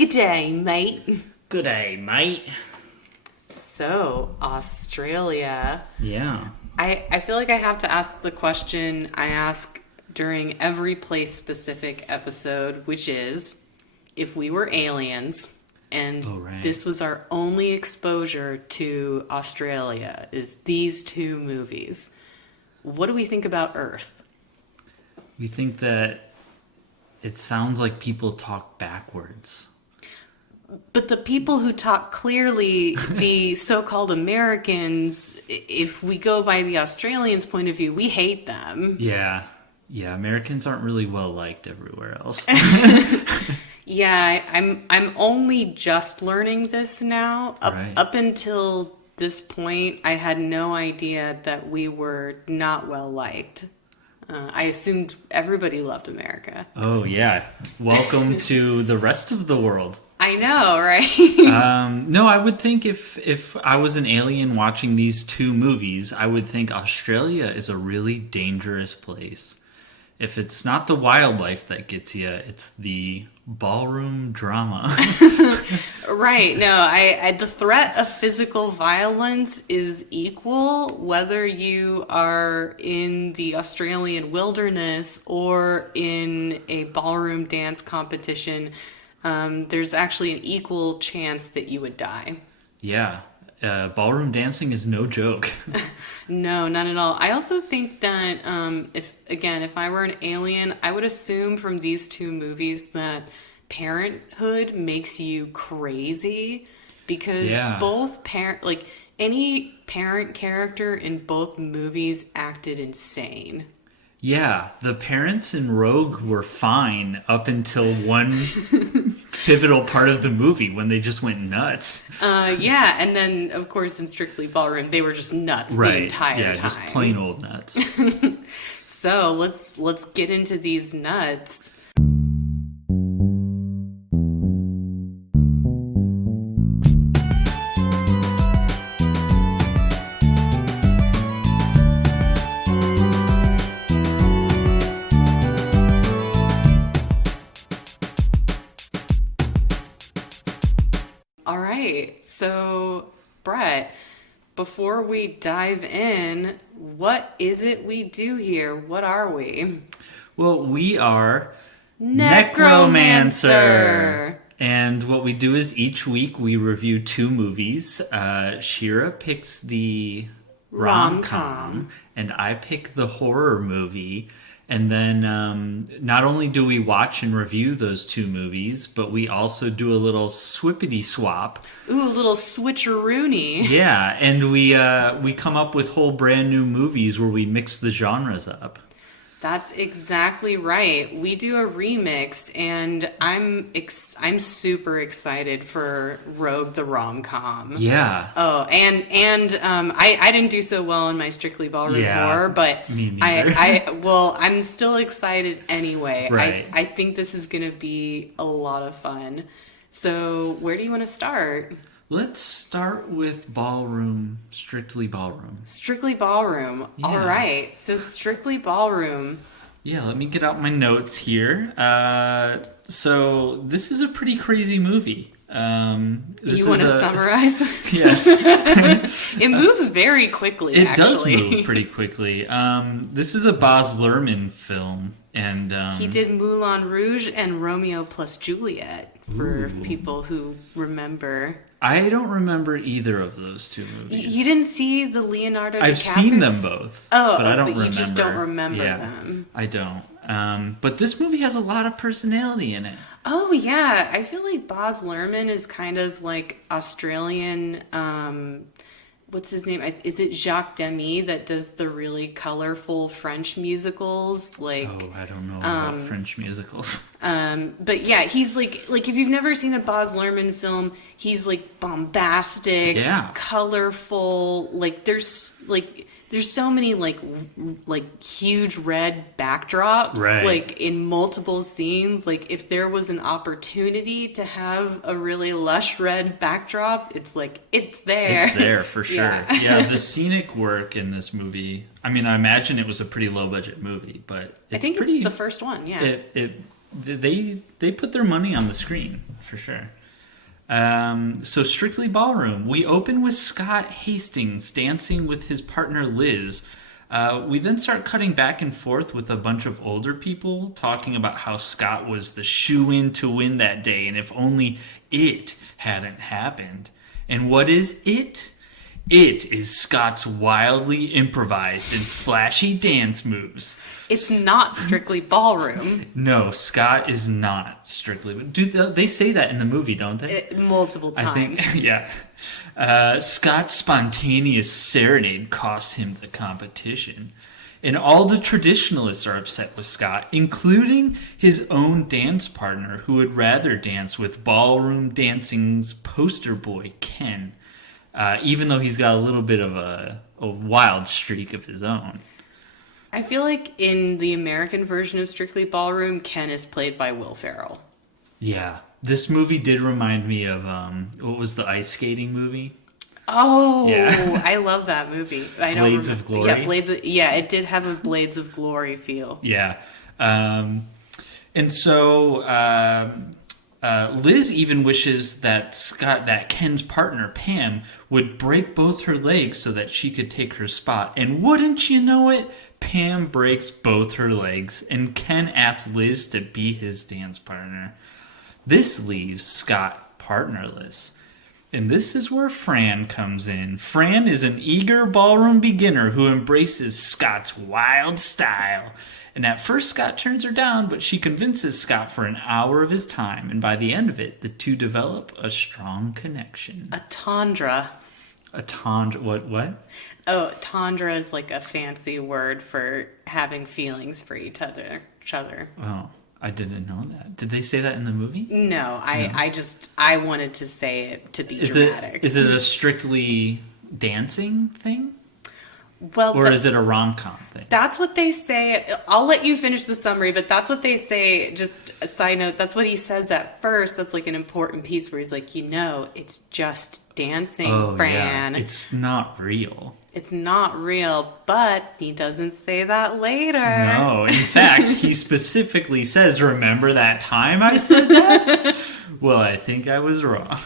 G'day, mate. Good day, mate. So, Australia. Yeah. I feel like I have to ask the question I ask during every place-specific episode, which is, if we were aliens and this was our only exposure to Australia, is these two movies, what do we think about Earth? We think that it sounds like people talk backwards. But the people who talk clearly, the so-called Americans, if we go by the Australians' point of view, we hate them. Yeah. Yeah, Americans aren't really well liked everywhere else. Yeah, I'm only just learning this now. Up until this point, I had no idea that we were not well liked. I assumed everybody loved America. Oh, yeah. Welcome to the rest of the world. I know, right? No, I would think if I was an alien watching these two movies, I would think Australia is a really dangerous place. If it's not the wildlife that gets you, it's the ballroom drama. Right. No, the threat of physical violence is equal whether you are in the Australian wilderness or in a ballroom dance competition. There's actually an equal chance that you would die. Yeah. Ballroom dancing is no joke. No, not at all. I also think that if I were an alien, I would assume from these two movies that parenthood makes you crazy because any parent character in both movies acted insane. Yeah, the parents in Rogue were fine up until one pivotal part of the movie when they just went nuts. Yeah, and then, of course, in Strictly Ballroom, they were just nuts the entire time. Yeah, just plain old nuts. So, let's get into these nuts. So, Bret, before we dive in, what is it we do here? What are we? Well, we are Necromancer. And what we do is each week we review two movies. Shira picks the rom-com, and I pick the horror movie. And then not only do we watch and review those two movies, but we also do a little swippity swap. Ooh, a little switcheroony. Yeah, and we come up with whole brand new movies where we mix the genres up. That's exactly right. We do a remix, and I'm super excited for Rogue the Rom-Com. Yeah. Oh, and I didn't do so well in my Strictly Ballroom horror, but me neither. I'm still excited anyway. Right. I think this is gonna be a lot of fun. So where do you want to start? Let's start with Ballroom, Strictly Ballroom. Strictly Ballroom. Yeah. All right. So Strictly Ballroom. Yeah, let me get out my notes here. So this is a pretty crazy movie. You want to summarize? Yes. It moves very quickly, It does move pretty quickly. This is a Baz Luhrmann film. And he did Moulin Rouge and Romeo plus Juliet for people who remember. I don't remember either of those two movies. You didn't see the Leonardo DiCaprio? I've seen them both. But I don't remember. You just don't remember them. I don't. But this movie has a lot of personality in it. Oh, yeah. I feel like Baz Luhrmann is kind of like Australian... what's his name? Is it Jacques Demy that does the really colorful French musicals? I don't know about French musicals. But yeah, he's like if you've never seen a Baz Luhrmann film, he's like bombastic, colorful. There's so many like huge red backdrops, like in multiple scenes. Like if there was an opportunity to have a really lush red backdrop, it's there. It's there for sure. Yeah, the scenic work in this movie. I mean, I imagine it was a pretty low budget movie, but I think it's the first one. Yeah, they put their money on the screen for sure. So Strictly Ballroom. We open with Scott Hastings dancing with his partner Liz. We then start cutting back and forth with a bunch of older people talking about how Scott was the shoo-in to win that day, and if only it hadn't happened. And what is it? It is Scott's wildly improvised and flashy dance moves. It's not Strictly Ballroom. No, Scott is not Strictly. They say that in the movie, don't they? Multiple times. I think, yeah. Scott's spontaneous serenade costs him the competition. And all the traditionalists are upset with Scott, including his own dance partner, who would rather dance with ballroom dancing's poster boy, Ken. Even though he's got a little bit of a wild streak of his own. I feel like in the American version of Strictly Ballroom, Ken is played by Will Ferrell. Yeah. This movie did remind me of, what was the ice skating movie? Oh, yeah. I love that movie. Blades of Glory? Yeah, it did have a Blades of Glory feel. Yeah. And so Liz even wishes that Ken's partner, Pam, would break both her legs so that she could take her spot. And wouldn't you know it, Pam breaks both her legs, and Ken asks Liz to be his dance partner. This leaves Scott partnerless. And this is where Fran comes in. Fran is an eager ballroom beginner who embraces Scott's wild style. And at first Scott turns her down, but she convinces Scott for an hour of his time. And by the end of it, the two develop a strong connection. A tundra. A tundra? What? Oh, tundra is like a fancy word for having feelings for each other. Oh, I didn't know that. Did they say that in the movie? No, I wanted to say it to be dramatic. Is it a strictly dancing thing? Well, or is it a rom-com thing? That's what they say. I'll let you finish the summary, but that's what they say. Just a side note, that's what he says at first. That's like an important piece where he's like, it's just dancing, Fran. Yeah. It's not real. It's not real, but he doesn't say that later. No, in fact, he specifically says, remember that time I said that? Well, I think I was wrong.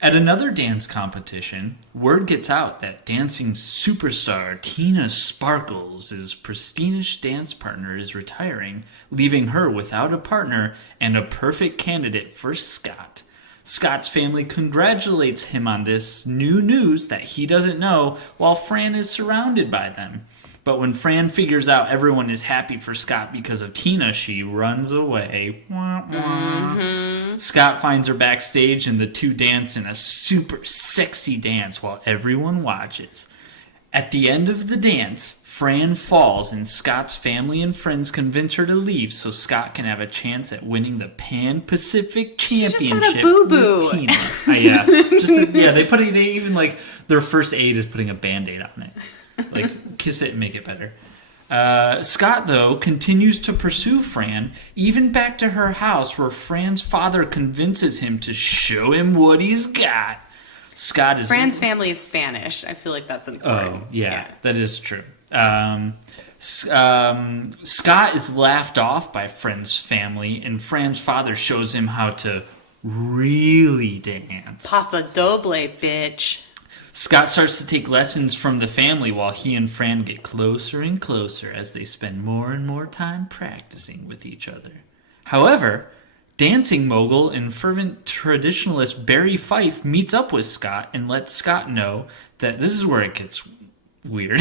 At another dance competition, word gets out that dancing superstar Tina Sparkles' prestigious dance partner is retiring, leaving her without a partner and a perfect candidate for Scott. Scott's family congratulates him on this new news that he doesn't know, while Fran is surrounded by them. But when Fran figures out everyone is happy for Scott because of Tina, she runs away. Mm-hmm. Scott finds her backstage and the two dance in a super sexy dance while everyone watches. At the end of the dance, Fran falls and Scott's family and friends convince her to leave so Scott can have a chance at winning the Pan-Pacific Championship. She just had a boo-boo. They even like their first aid is putting a Band-Aid on it. Like, kiss it and make it better. Scott, though, continues to pursue Fran, even back to her house where Fran's father convinces him to show him what he's got. Fran's family is Spanish. I feel like that's important. Oh, yeah. That is true. Scott is laughed off by Fran's family, and Fran's father shows him how to really dance. Paso doble, bitch. Scott starts to take lessons from the family while he and Fran get closer and closer as they spend more and more time practicing with each other. However, dancing mogul and fervent traditionalist Barry Fife meets up with Scott and lets Scott know that this is where it gets weird.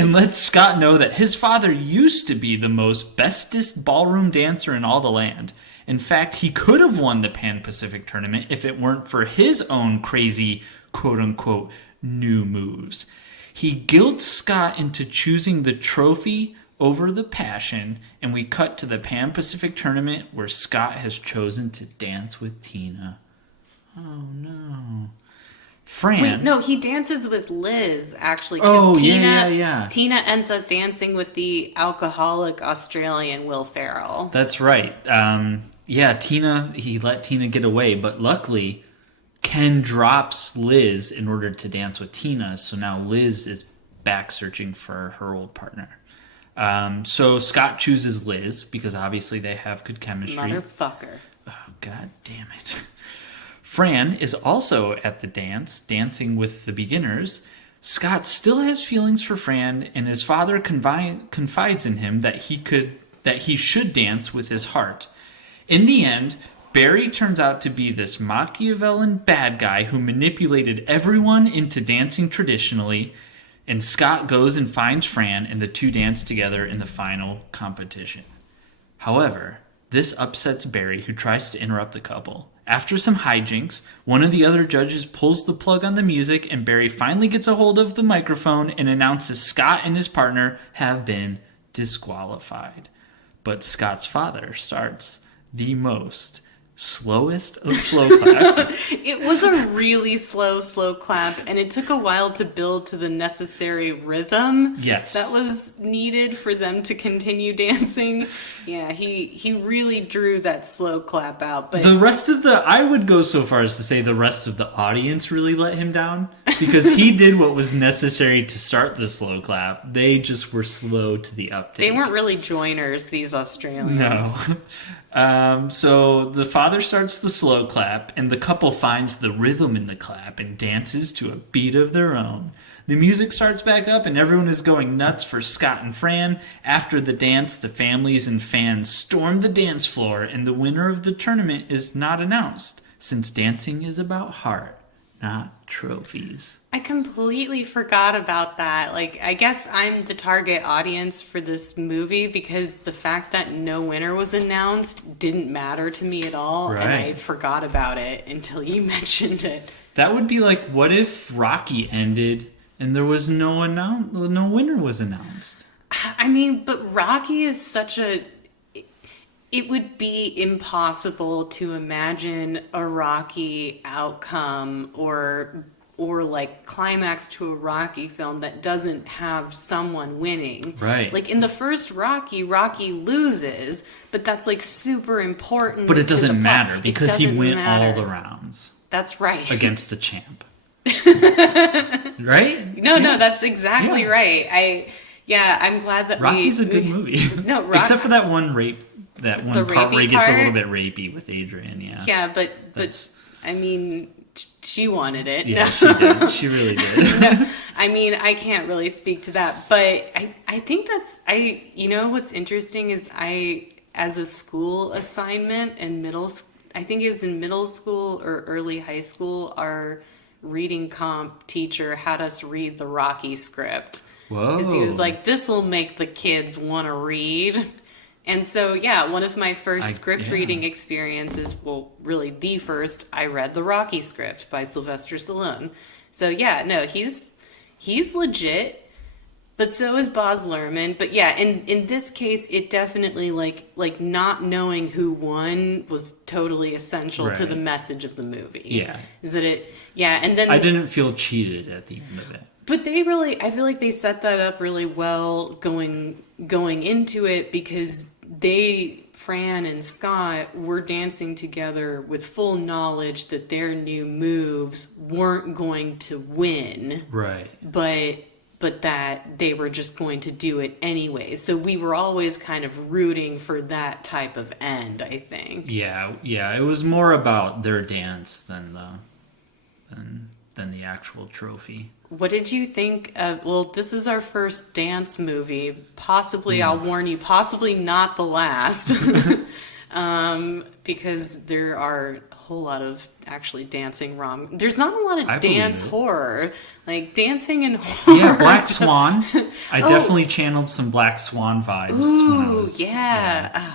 And lets Scott know that his father used to be the most bestest ballroom dancer in all the land. In fact, he could have won the Pan-Pacific tournament if it weren't for his own crazy quote-unquote new moves. He guilts Scott into choosing the trophy over the passion, and we cut to the Pan-Pacific tournament where Scott has chosen to dance with Tina. Oh, no. Fran... Wait, no, he dances with Liz, actually. Tina ends up dancing with the alcoholic Australian Will Ferrell. That's right. He let Tina get away, but luckily... Ken drops Liz in order to dance with Tina, so now Liz is back searching for her old partner. So Scott chooses Liz because obviously they have good chemistry. Motherfucker. Oh, God damn it. Fran is also at the dance, dancing with the beginners. Scott still has feelings for Fran, and his father confides in him that he should dance with his heart. In the end, Barry turns out to be this Machiavellian bad guy who manipulated everyone into dancing traditionally, and Scott goes and finds Fran, and the two dance together in the final competition. However, this upsets Barry, who tries to interrupt the couple. After some hijinks, one of the other judges pulls the plug on the music, and Barry finally gets a hold of the microphone and announces Scott and his partner have been disqualified. But Scott's father starts the slowest of slow claps. It was a really slow clap, and it took a while to build to the necessary rhythm that was needed for them to continue dancing. Yeah, he really drew that slow clap out. But the rest of I would go so far as to say the rest of the audience really let him down, because he did what was necessary to start the slow clap. They just were slow to the uptake. They weren't really joiners, these Australians. No. So the father starts the slow clap, and the couple finds the rhythm in the clap and dances to a beat of their own. The music starts back up, and everyone is going nuts for Scott and Fran. After the dance, the families and fans storm the dance floor, and the winner of the tournament is not announced, since dancing is about heart, not trophies. I completely forgot about that. Like, I guess I'm the target audience for this movie because the fact that no winner was announced didn't matter to me at all. Right. And I forgot about it until you mentioned it. That would be like, what if Rocky ended and there was no winner was announced? I mean, but Rocky is such a... It would be impossible to imagine a Rocky outcome or like climax to a Rocky film that doesn't have someone winning. Right. Like in the first Rocky loses, but that's like super important. But it doesn't matter because he went all the rounds. That's right. Against the champ. Right? No, that's exactly right. I'm glad that Rocky's a good movie. No, except for that one rape. That one part where he gets a little bit rapey with Adrian, yeah. Yeah, but I mean, she wanted it. Yeah, she did. She really did. No, I mean, I can't really speak to that, but I think you know what's interesting is as a school assignment in I think it was in middle school or early high school, our reading comp teacher had us read the Rocky script. Whoa. Because he was like, this will make the kids want to read. And so, yeah, one of my first script reading experiences, well, really the first, I read the Rocky script by Sylvester Stallone. So, yeah, no, he's legit, but so is Baz Luhrmann. But, yeah, in this case, it definitely, like not knowing who won was totally essential to the message of the movie. Yeah. Is that it? Yeah, and then... I didn't feel cheated at the end of it. But I feel like they set that up really well going into it because Fran and Scott were dancing together with full knowledge that their new moves weren't going to win. Right. But that they were just going to do it anyway. So we were always kind of rooting for that type of end, I think. Yeah. It was more about their dance than the actual trophy. What did you think of... Well, this is our first dance movie. Possibly, I'll warn you, possibly not the last. Because there are a whole lot of actually dancing There's not a lot of dance horror. Like, dancing and horror. Yeah, Black Swan. I definitely channeled some Black Swan vibes when I was... Yeah.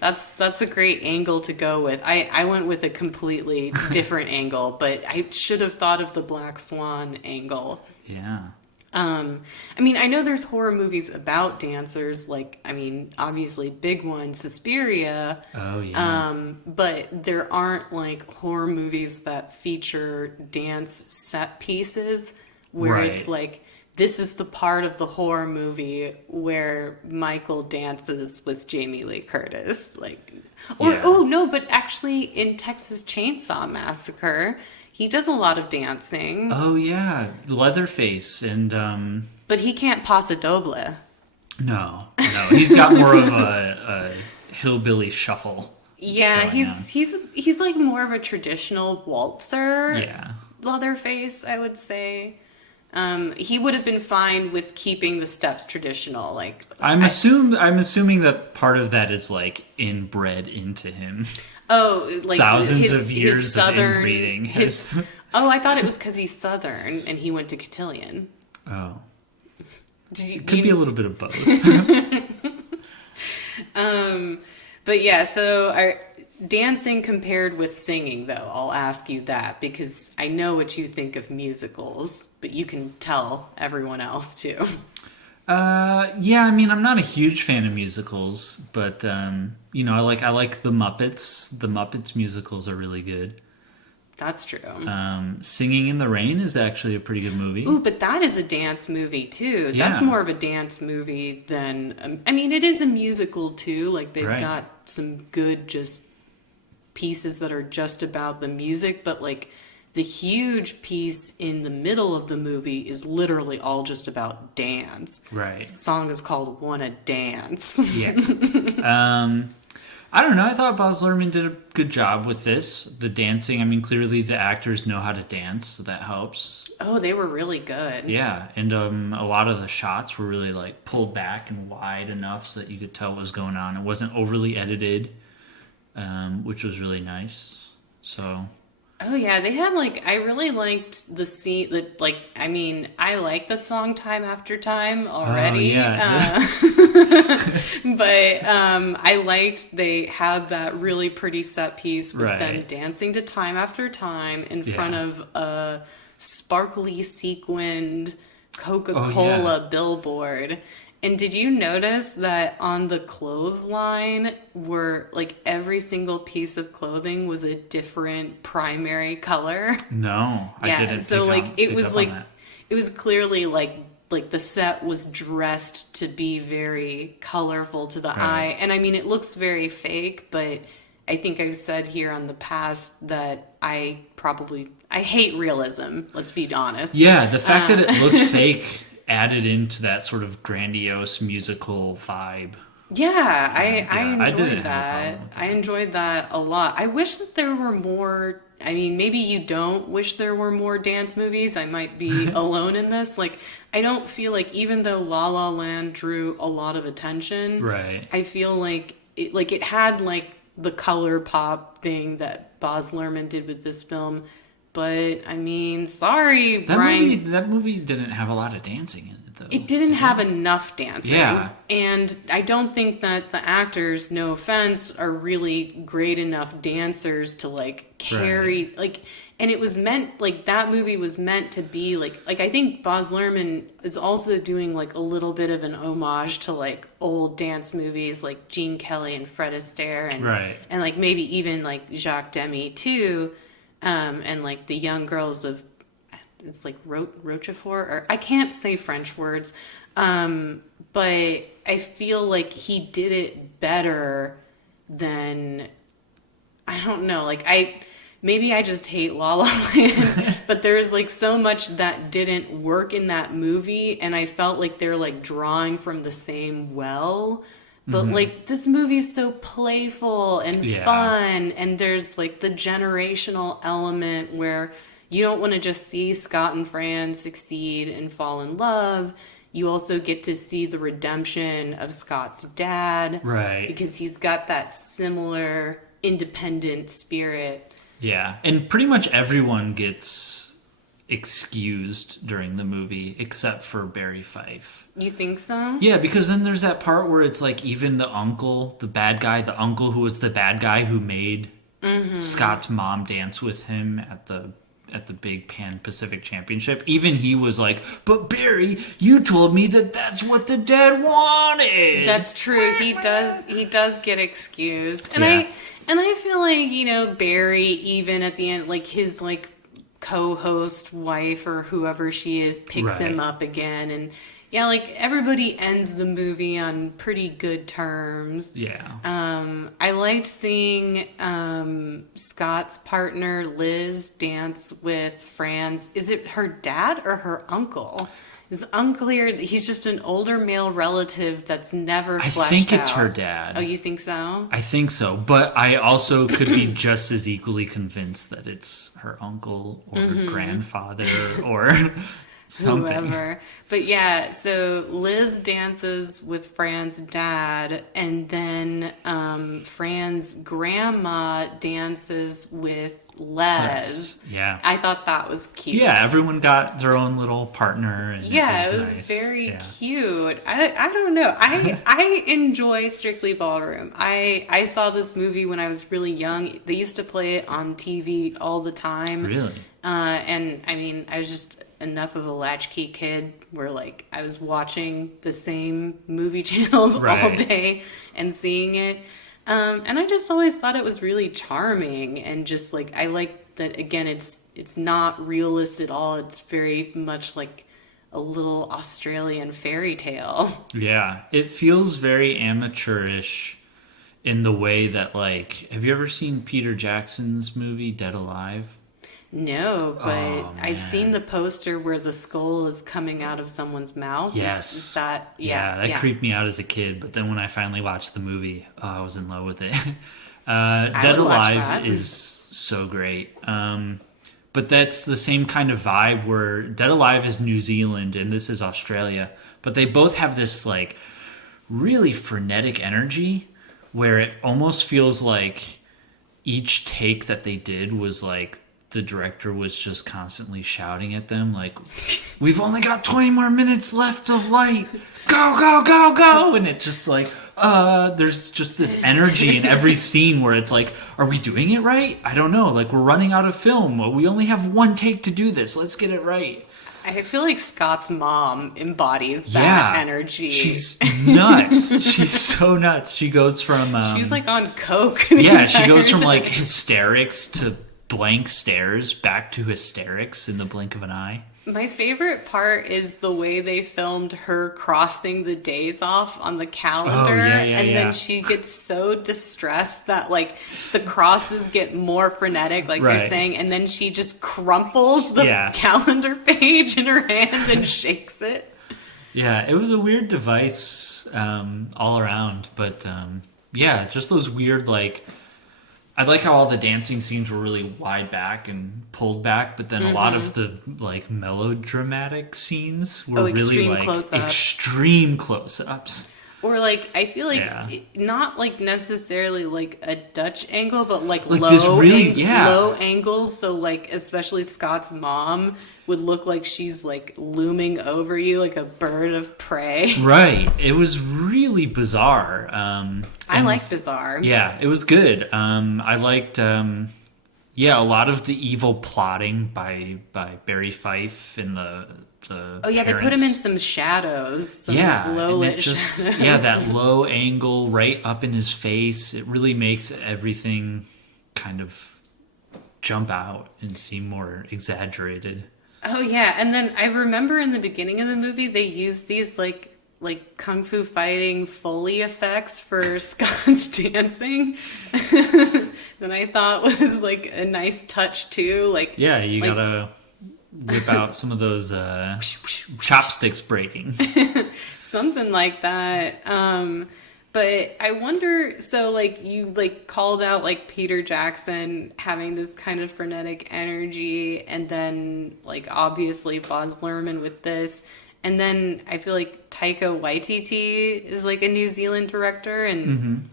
That's a great angle to go with. I went with a completely different angle, but I should have thought of the Black Swan angle. Yeah. I mean, I know there's horror movies about dancers, like, I mean, obviously big one, Suspiria. Oh, yeah. But there aren't, like, horror movies that feature dance set pieces where it's like, this is the part of the horror movie where Michael dances with Jamie Lee Curtis. But actually in Texas Chainsaw Massacre, he does a lot of dancing. Oh, yeah. Leatherface and... But he can't paso doble. No, he's got more of a hillbilly shuffle. Yeah, he's like more of a traditional waltzer. Yeah. Leatherface, I would say. He would have been fine with keeping the steps traditional. Like I'm assuming that part of that is like inbred into him. Oh, like thousands of years his southern, of inbreeding. Oh, I thought it was because he's southern and he went to cotillion. Oh, it could be a little bit of both. But yeah, so dancing compared with singing, though, I'll ask you that because I know what you think of musicals, but you can tell everyone else too. Yeah, I mean, I'm not a huge fan of musicals, but I like the Muppets. The Muppets musicals are really good. That's true. Singing in the Rain is actually a pretty good movie. Ooh, but that is a dance movie too. Yeah. That's more of a dance movie than I mean, it is a musical too. Like they've got some good just pieces that are just about the music, but like the huge piece in the middle of the movie is literally all just about dance. Right. The song is called "Wanna Dance." Yeah. I don't know. I thought Baz Luhrmann did a good job with this. The dancing, I mean, clearly the actors know how to dance, so that helps. Oh, they were really good. Yeah, and a lot of the shots were really like pulled back and wide enough so that you could tell what was going on. It wasn't overly edited, which was really nice. So. Oh yeah, they had I really liked the scene that I mean, I like the song Time After Time already. Oh, yeah. But I liked they had that really pretty set piece with them dancing to Time After Time in front of a sparkly sequined Coca-Cola billboard. And did you notice that on the clothesline were every single piece of clothing was a different primary color? No, I didn't. So it was clearly the set was dressed to be very colorful to the eye. And I mean it looks very fake, but I think I've said here on the past that I hate realism, let's be honest. Yeah, the fact that it looks fake added into that sort of grandiose musical vibe. Yeah, I enjoyed that. I enjoyed that a lot. I wish that there were more. I mean, maybe you don't wish there were more dance movies. I might be alone in this. I don't feel like even though La La Land drew a lot of attention, right? I feel like it had the color pop thing that Baz Luhrmann did with this film. But, I mean, sorry, Brian. That movie didn't have a lot of dancing in it, though. It didn't have enough dancing. Yeah. And I don't think that the actors, no offense, are really great enough dancers to, carry... and it was meant... that movie was meant to be, I think Baz Luhrmann is also doing, a little bit of an homage to, old dance movies like Gene Kelly and Fred Astaire. And maybe even, Jacques Demy, too. And the young girls of, it's Rochefort, or I can't say French words, but I feel like he did it better than, I don't know, maybe I just hate La La Land, but there's so much that didn't work in that movie, and I felt like they're drawing from the same well. But this movie's so playful and fun, and there's the generational element where you don't want to just see Scott and Fran succeed and fall in love. You also get to see the redemption of Scott's dad, right? Because he's got that similar independent spirit. Yeah, and pretty much everyone gets excused during the movie except for Barry Fife. You think so? Yeah, because then there's that part where it's even the uncle, the bad guy, the uncle who was the bad guy who made Scott's mom dance with him at the big Pan Pacific Championship. Even he was like, "But Barry, you told me that that's what the dad wanted." That's true. He does get excused. And I feel Barry, even at the end, his co-host wife or whoever she is picks him up again, and everybody ends the movie on pretty good terms. I liked seeing Scott's partner Liz dance with Fran's, is it her dad or her uncle? It's unclear. He's just an older male relative that's never fleshed out. I think it's her dad. Oh, you think so? I think so, but I also could be just as equally convinced that it's her uncle or her grandfather or something. Whoever. But yeah, so Liz dances with Fran's dad, and then Fran's grandma dances with Les. Yeah. I thought that was cute. Yeah, everyone got their own little partner. And yeah, it was nice. very cute. I don't know. I enjoy Strictly Ballroom. I saw this movie when I was really young. They used to play it on TV all the time. Really? And I mean, I was just enough of a latchkey kid where like I was watching the same movie channels all day and seeing it. And I just always thought it was really charming, and just like I like that again it's not realist at all. It's very much like a little Australian fairy tale. Yeah, it feels very amateurish in the way that, like, have you ever seen Peter Jackson's movie Dead Alive? No, but I've seen the poster where the skull is coming out of someone's mouth. Yes. Is that, that creeped me out as a kid, but then when I finally watched the movie, I was in love with it. Dead Alive is so great. But that's the same kind of vibe where Dead Alive is New Zealand and this is Australia, but they both have this like really frenetic energy where it almost feels like each take that they did was like the director was just constantly shouting at them like, we've only got 20 more minutes left of light, go go go go, and it just like there's just this energy in every scene where it's like, are we doing it right? I don't know, like we're running out of film, we only have one take to do this, let's get it right. I feel like Scott's mom embodies that energy. She's nuts. She's so nuts. She goes from she's like on coke. She goes from like hysterics to blank stares back to hysterics in the blink of an eye. My favorite part is the way they filmed her crossing the days off on the calendar. Then she gets so distressed that like the crosses get more frenetic, like you're saying, and then she just crumples the calendar page in her hand and shakes it. Yeah, it was a weird device all around, but just those weird like, I like how all the dancing scenes were really wide back and pulled back, but then a lot of the like melodramatic scenes were really like extreme close-ups. Or like I feel like not like necessarily like a Dutch angle, but like low angles. So like especially Scott's mom would look like she's like looming over you like a bird of prey. Right. It was really bizarre. I like bizarre. Yeah, it was good. I liked a lot of the evil plotting by Barry Fife and the parents. They put him in some shadows. Low lit shadows. That low angle right up in his face. It really makes everything kind of jump out and seem more exaggerated. Oh yeah, and then I remember in the beginning of the movie they used these like kung fu fighting Foley effects for Scott's dancing. That I thought was like a nice touch too. Like you gotta whip out some of those chopsticks breaking. Something like that. But I wonder, so like you like called out like Peter Jackson having this kind of frenetic energy, and then like obviously Baz Luhrmann with this, and then I feel like Taika Waititi is like a New Zealand director, and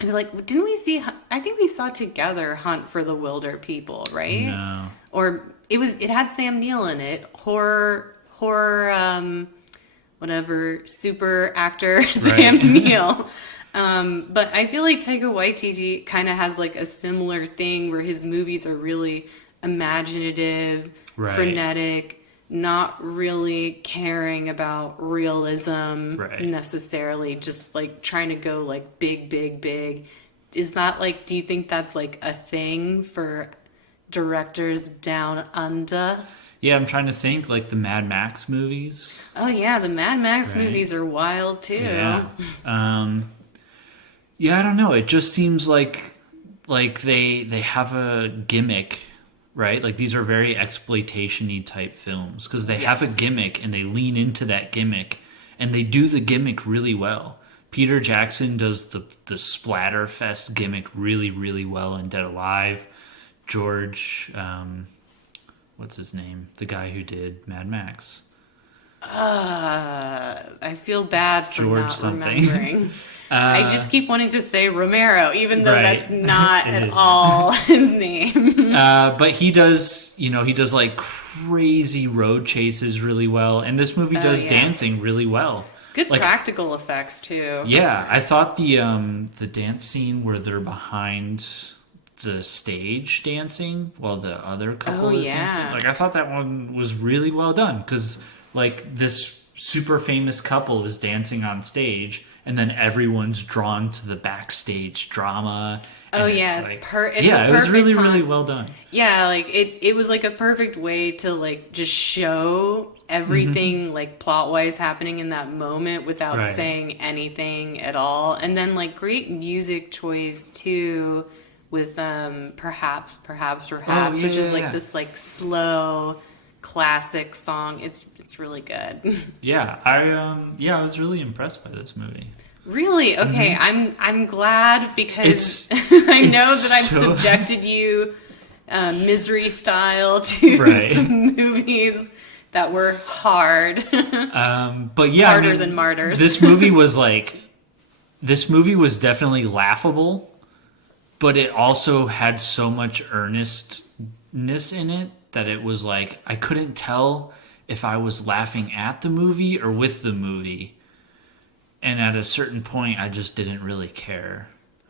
I feel like didn't we see? I think we saw together Hunt for the Wilder People, right? No. Or it had Sam Neill in it, horror. Whatever, super actor Sam Neill. But I feel like Taika Waititi kind of has like a similar thing where his movies are really imaginative, frenetic, not really caring about realism necessarily, just like trying to go like big, big, big. Is that like, do you think that's like a thing for directors down under? Yeah, I'm trying to think, like the Mad Max movies. Oh yeah, the Mad Max movies are wild too. Yeah. I don't know. It just seems like they have a gimmick right? Like these are very exploitation-y type films because they have a gimmick and they lean into that gimmick and they do the gimmick really well. Peter Jackson does the Splatterfest gimmick really, really well in Dead Alive. George, what's his name? The guy who did Mad Max. I feel bad for George not something. remembering. I just keep wanting to say Romero, even though that's not at all his name. But he does like crazy road chases really well, and this movie does dancing really well. Good practical effects too. Yeah, I thought the dance scene where they're behind the stage dancing while the other couple is dancing, like I thought that one was really well done because like this super famous couple is dancing on stage and then everyone's drawn to the backstage drama. Oh yeah, it was really really well done. Yeah, like it was like a perfect way to like just show everything like plot wise happening in that moment without saying anything at all. And then like great music choice too with perhaps which is like this like slow classic song. It's really good. I was really impressed by this movie. Really? Okay, I'm glad because I know that I've subjected you misery style to some movies that were hard. But yeah, harder than Martyrs. This movie was definitely laughable, but it also had so much earnestness in it that it was like I couldn't tell if I was laughing at the movie or with the movie. And at a certain point, I just didn't really care.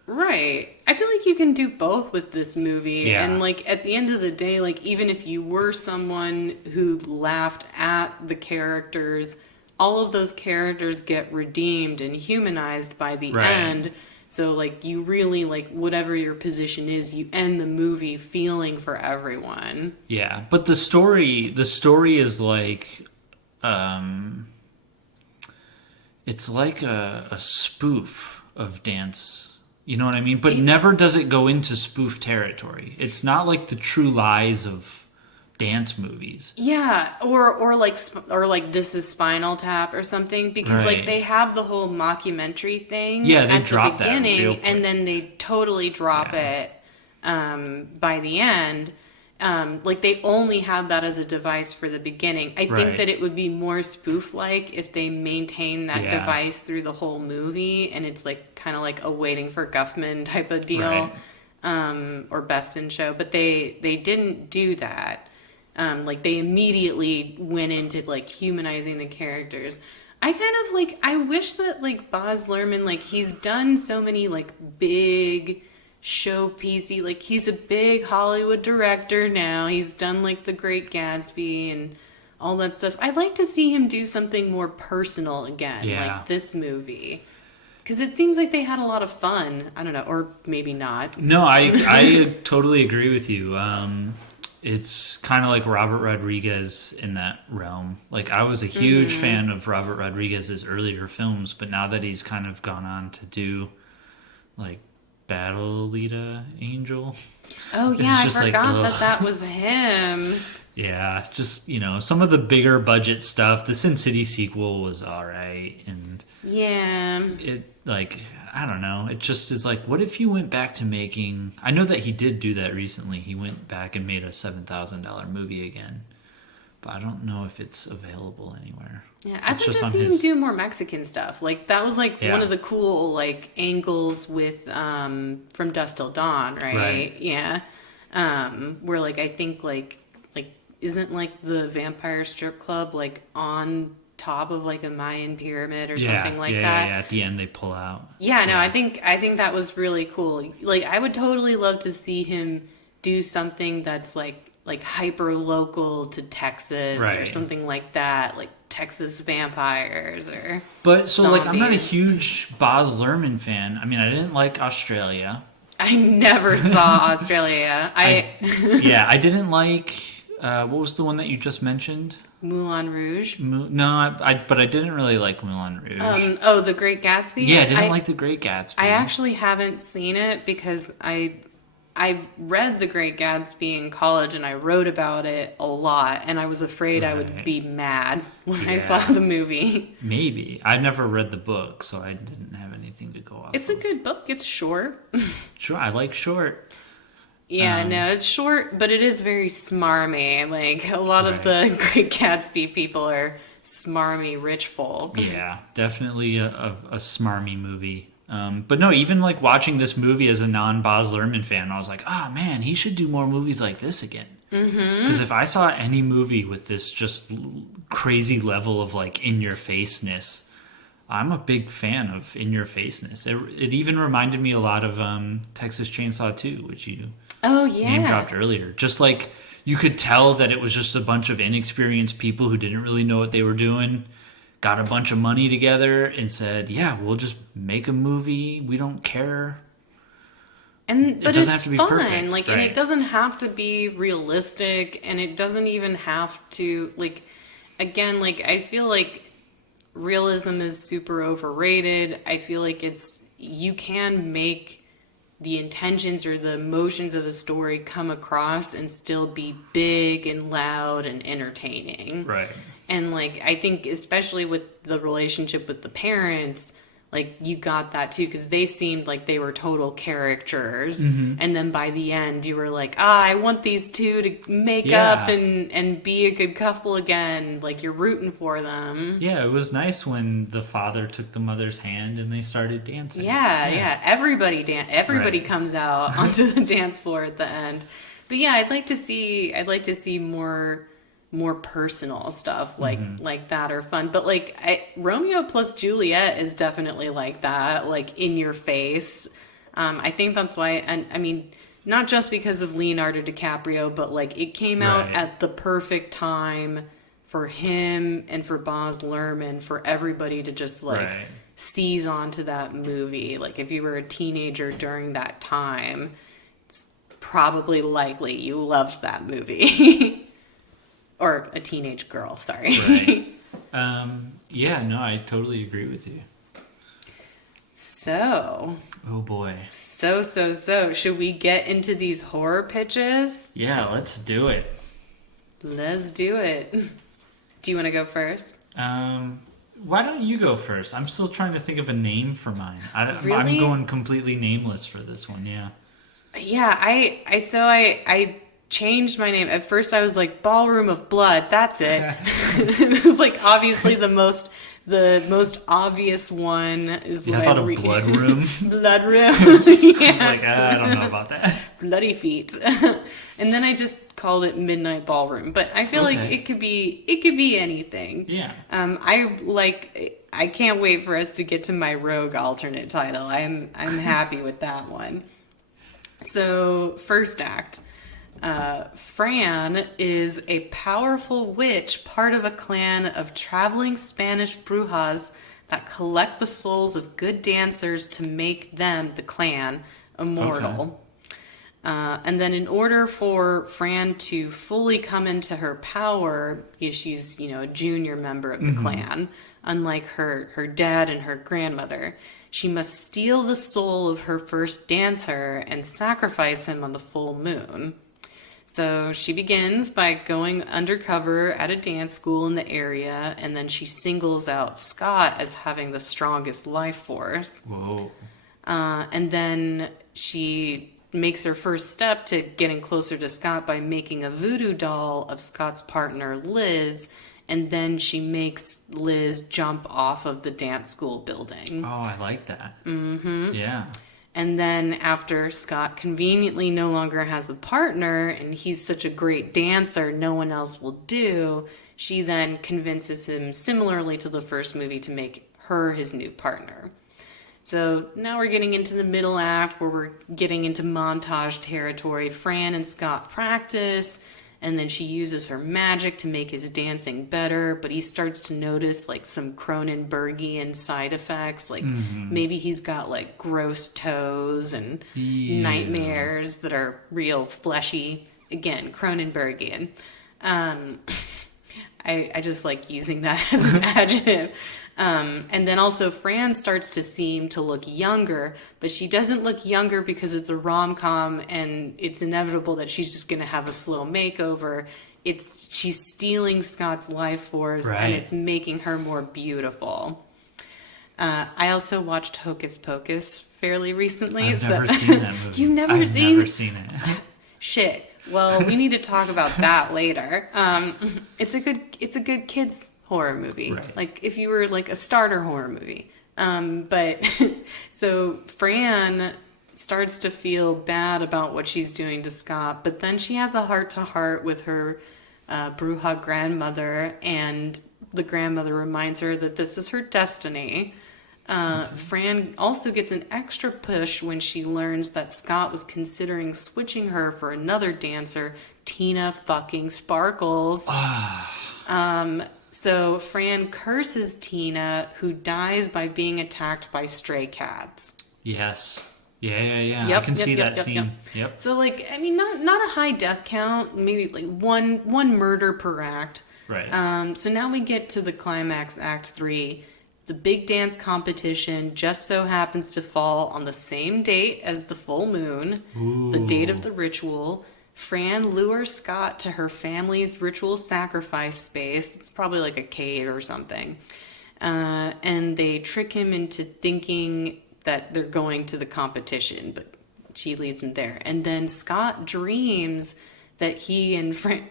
Right. I feel like you can do both with this movie. Yeah. And, like, at the end of the day, like, even if you were someone who laughed at the characters, all of those characters get redeemed and humanized by the end. So, like, you really, like, whatever your position is, you end the movie feeling for everyone. Yeah. But the story is like... it's like a spoof of dance. You know what I mean? But never does it go into spoof territory. It's not like the True Lies of dance movies. Yeah, or like This Is Spinal Tap or something, because like they have the whole mockumentary thing at the beginning and then they totally drop it by the end. Like they only have that as a device for the beginning. I think that it would be more spoof-like if they maintain that device through the whole movie, and it's like kind of like a Waiting for Guffman type of deal, or Best in Show. But they didn't do that. Like they immediately went into like humanizing the characters. I wish that like Baz Luhrmann, like he's done so many like big showpiecey, like he's a big Hollywood director now. He's done like The Great Gatsby and all that stuff. I'd like to see him do something more personal again, like this movie, because it seems like they had a lot of fun. I don't know, or maybe not. No, I totally agree with you. It's kind of like Robert Rodriguez in that realm. Like I was a huge fan of Robert Rodriguez's earlier films, but now that he's kind of gone on to do like Battle Alita Angel. Oh yeah, I forgot that was him. Yeah, just, you know, some of the bigger budget stuff. The Sin City sequel was alright, and it, like, I don't know, it just is like, what if you went back to making... I know that he did do that recently. He went back and made a $7,000 movie again, but I don't know if it's available anywhere. Yeah, I'd like to see him do more Mexican stuff. Like, that was, like, one of the cool, like, angles with, From Dusk Till Dawn, right? Yeah. Where, like, I think, like, isn't, like, the vampire strip club, like, on top of, like, a Mayan pyramid or something like that? Yeah, at the end they pull out. Yeah, no, I think that was really cool. Like, I would totally love to see him do something that's, like hyper local to Texas or something like that, like Texas vampires or zombies. Like, I'm not a huge Baz Luhrmann fan. I mean, I didn't like Australia. I never saw Australia. I didn't like what was the one that you just mentioned? Moulin Rouge. But I didn't really like Moulin Rouge. The Great Gatsby. Yeah, I didn't like The Great Gatsby. I actually haven't seen it because I I've read The Great Gatsby in college and I wrote about it a lot, and I was afraid I would be mad when I saw the movie. Maybe. I've never read the book, so I didn't have anything to go off It's a good book. It's short. Sure, I like short. Yeah, no, it's short, but it is very smarmy. Like, a lot of the Great Gatsby people are smarmy rich folk. Yeah, definitely a smarmy movie. But no, even like watching this movie as a non-Baz Luhrmann fan, I was like, oh man, he should do more movies like this again. Because if I saw any movie with this just crazy level of like in-your-faceness, I'm a big fan of in-your-faceness. It even reminded me a lot of Texas Chainsaw 2, which you name dropped earlier. Just like you could tell that it was just a bunch of inexperienced people who didn't really know what they were doing, got a bunch of money together and said, yeah, we'll just make a movie. We don't care. But it doesn't have to be fun. Perfect, like, and it doesn't have to be realistic, and it doesn't even have to, like, again, like, I feel like realism is super overrated. I feel like you can make the intentions or the emotions of the story come across and still be big and loud and entertaining. Right. And, like, I think especially with the relationship with the parents, like, you got that too, because they seemed like they were total caricatures. And then by the end, you were like, I want these two to make up and be a good couple again. Like, you're rooting for them. Yeah, it was nice when the father took the mother's hand and they started dancing. Yeah. Everybody comes out onto the dance floor at the end. But yeah, I'd like to see more personal stuff like that are fun. But like Romeo plus Juliet is definitely like that, like in your face. I think that's why, and I mean, not just because of Leonardo DiCaprio, but like it came out at the perfect time for him and for Baz Luhrmann, for everybody to just like seize onto that movie. Like if you were a teenager during that time, it's probably likely you loved that movie. Or a teenage girl, sorry. Yeah, no, I totally agree with you. So. Oh boy. So. Should we get into these horror pitches? Yeah, let's do it. Let's do it. Do you want to go first? Why don't you go first? I'm still trying to think of a name for mine. Really? I'm going completely nameless for this one, yeah. Yeah, I changed my name. At first I was like Ballroom of Blood, that's it. It was like obviously the most obvious one is what I thought of Blood Room. Blood Room. Yeah. I was like, I don't know about that. Bloody feet. And then I just called it Midnight Ballroom. But I feel like it could be anything. Yeah. I can't wait for us to get to my rogue alternate title. I'm happy with that one. So, first act. Fran is a powerful witch, part of a clan of traveling Spanish brujas that collect the souls of good dancers to make them, the clan, immortal. And then in order for Fran to fully come into her power, because she's, a junior member of the clan, unlike her dad and her grandmother, she must steal the soul of her first dancer and sacrifice him on the full moon. So she begins by going undercover at a dance school in the area, and then she singles out Scott as having the strongest life force. Whoa. And then she makes her first step to getting closer to Scott by making a voodoo doll of Scott's partner, Liz, and then she makes Liz jump off of the dance school building. Oh, I like that. Mm-hmm. Yeah. And then after Scott conveniently no longer has a partner and he's such a great dancer no one else will do, she then convinces him, similarly to the first movie, to make her his new partner. So now we're getting into the middle act where we're getting into montage territory. Fran and Scott practice, and then she uses her magic to make his dancing better, but he starts to notice like some Cronenbergian side effects, like maybe he's got like gross toes and nightmares that are real fleshy. Again, Cronenbergian. I just like using that as an adjective. And then also Fran starts to seem to look younger, but she doesn't look younger because it's a rom-com and it's inevitable that she's just going to have a slow makeover. She's stealing Scott's life force, and it's making her more beautiful. I also watched Hocus Pocus fairly recently. I've never seen that movie. You've never I've seen? never seen it. Shit. Well, we need to talk about that later. It's a good kids horror movie. Right. Like if you were like a starter horror movie. But so Fran starts to feel bad about what she's doing to Scott, but then she has a heart-to-heart with her Bruja grandmother, and the grandmother reminds her that this is her destiny. Fran also gets an extra push when she learns that Scott was considering switching her for another dancer, Tina fucking Sparkles. So Fran curses Tina, who dies by being attacked by stray cats. Yes. Yeah. I can see that scene. Yep. So like, I mean, not a high death count, maybe like one murder per act. Right. So now we get to the climax, Act 3. The big dance competition just so happens to fall on the same date as the full moon, the date of the ritual. Fran lures Scott to her family's ritual sacrifice space. It's probably like a cave or something. And they trick him into thinking that they're going to the competition, but she leads him there. And then Scott dreams that he and Fran...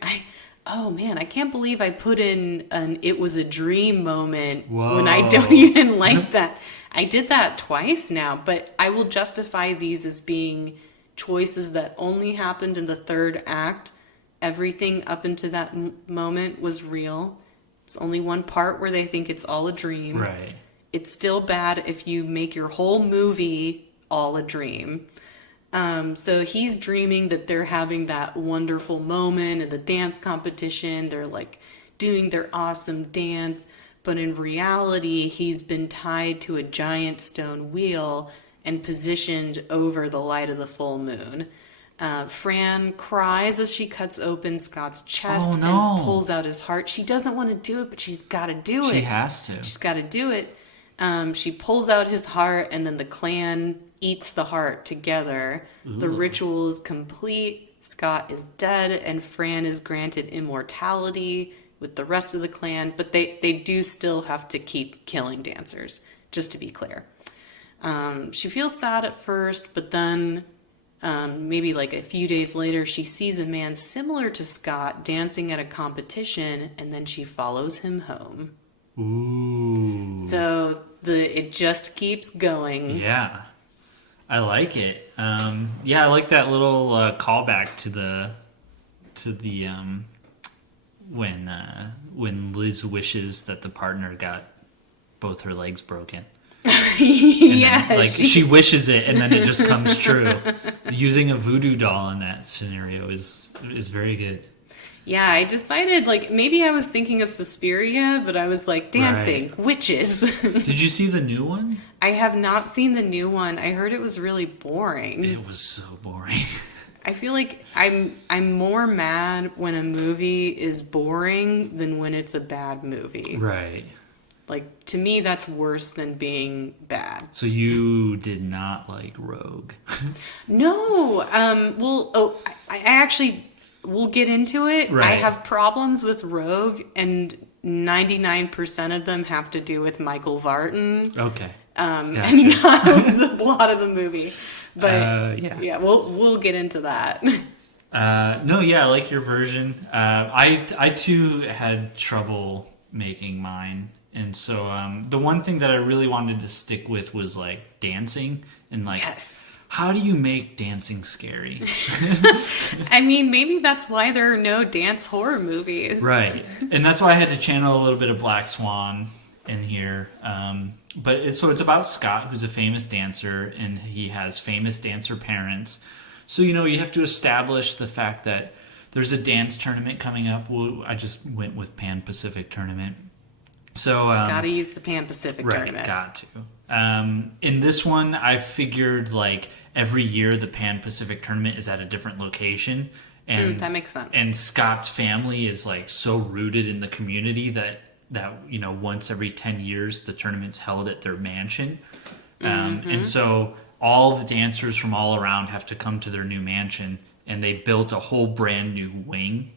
Oh man, I can't believe I put in an "it was a dream" moment when I don't even like that. I did that twice now, but I will justify these as being choices that only happened in the third act. Everything up into that moment was real. It's only one part where they think it's all a dream. Right. It's still bad if you make your whole movie all a dream. So he's dreaming that they're having that wonderful moment in the dance competition. They're like doing their awesome dance. But in reality, he's been tied to a giant stone wheel and positioned over the light of the full moon. Fran cries as she cuts open Scott's chest and pulls out his heart. She doesn't want to do it, but she's got to do it. She has to. She's got to do it. She pulls out his heart, and then the clan eats the heart together. Ooh. The ritual is complete. Scott is dead, and Fran is granted immortality with the rest of the clan, but they do still have to keep killing dancers, just to be clear. She feels sad at first, but then maybe like a few days later, she sees a man similar to Scott dancing at a competition, and then she follows him home. Ooh. So it just keeps going. Yeah. I like it. I like that little callback to the when Liz wishes that the partner got both her legs broken. Yeah, she wishes it, and then it just comes true. Using a voodoo doll in that scenario is very good. Yeah, I decided, like, maybe I was thinking of Suspiria, but I was like, dancing, witches. Did you see the new one? I have not seen the new one. I heard it was really boring. It was so boring. I feel like I'm more mad when a movie is boring than when it's a bad movie. Right. Like, to me, that's worse than being bad. So you did not like Rogue? No. I actually... We'll get into it. Right. I have problems with Rogue, and 99% of them have to do with Michael Vartan. Okay. And not the plot of the movie. But yeah, we'll get into that. I like your version. I too had trouble making mine, and so the one thing that I really wanted to stick with was like dancing. And like, yes. How do you make dancing scary? I mean, maybe that's why there are no dance horror movies. Right. And that's why I had to channel a little bit of Black Swan in here. But it's about Scott, who's a famous dancer, and he has famous dancer parents. So, you have to establish the fact that there's a dance tournament coming up. Well, I just went with Pan Pacific Tournament. So gotta use the Pan Pacific Tournament. Got to. In this one, I figured like every year the Pan Pacific Tournament is at a different location, and that makes sense. And Scott's family is like so rooted in the community that that, once every 10 years, the tournament's held at their mansion. And so all the dancers from all around have to come to their new mansion, and they built a whole brand new wing,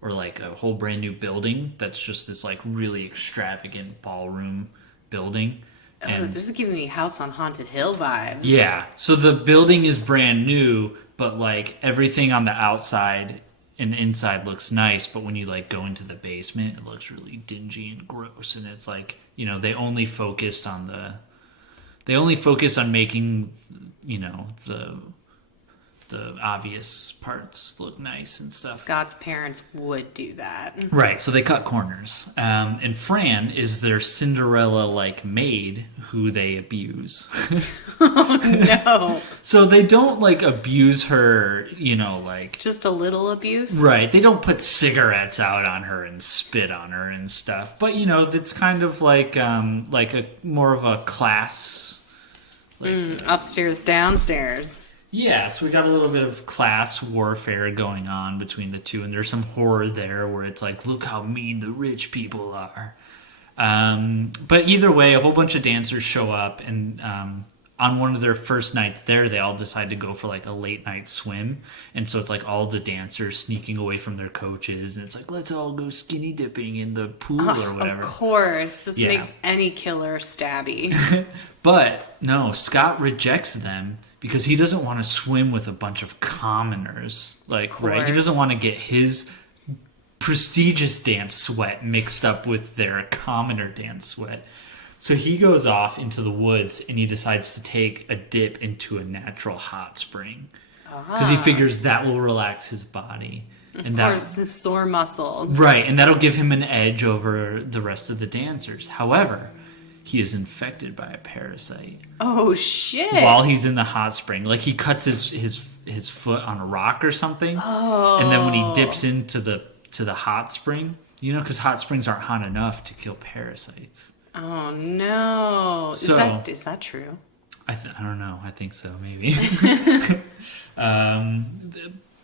or like a whole brand new building that's just this like really extravagant ballroom building. And this is giving me House on Haunted Hill vibes. yeah, so the building is brand new, but like everything on the outside and inside looks nice, but when you like go into the basement, it looks really dingy and gross. And it's like, they only focused on making, the obvious parts look nice and stuff. Scott's parents would do that. Right, so they cut corners. And Fran is their Cinderella-like maid who they abuse. Oh, no. So they don't, like, abuse her, like... Just a little abuse? Right, they don't put cigarettes out on her and spit on her and stuff. But, it's kind of like a more of a class... upstairs, downstairs. Yeah, so we got a little bit of class warfare going on between the two, and there's some horror there where it's like, look how mean the rich people are. But either way, a whole bunch of dancers show up, and on one of their first nights there, they all decide to go for like a late night swim. And so it's like all the dancers sneaking away from their coaches, and it's like, let's all go skinny dipping in the pool or whatever. Of course, this makes any killer stabby. But no, Scott rejects them because he doesn't want to swim with a bunch of commoners. Like, right? He doesn't want to get his prestigious dance sweat mixed up with their commoner dance sweat. So he goes off into the woods and he decides to take a dip into a natural hot spring. Because he figures that will relax his body. And of course, his sore muscles. Right, and that'll give him an edge over the rest of the dancers. However, he is infected by a parasite. Oh, shit. While he's in the hot spring. Like, he cuts his foot on a rock or something. Oh. And then when he dips into the hot spring, because hot springs aren't hot enough to kill parasites. Oh, no. So, is that true? I don't know. I think so, maybe.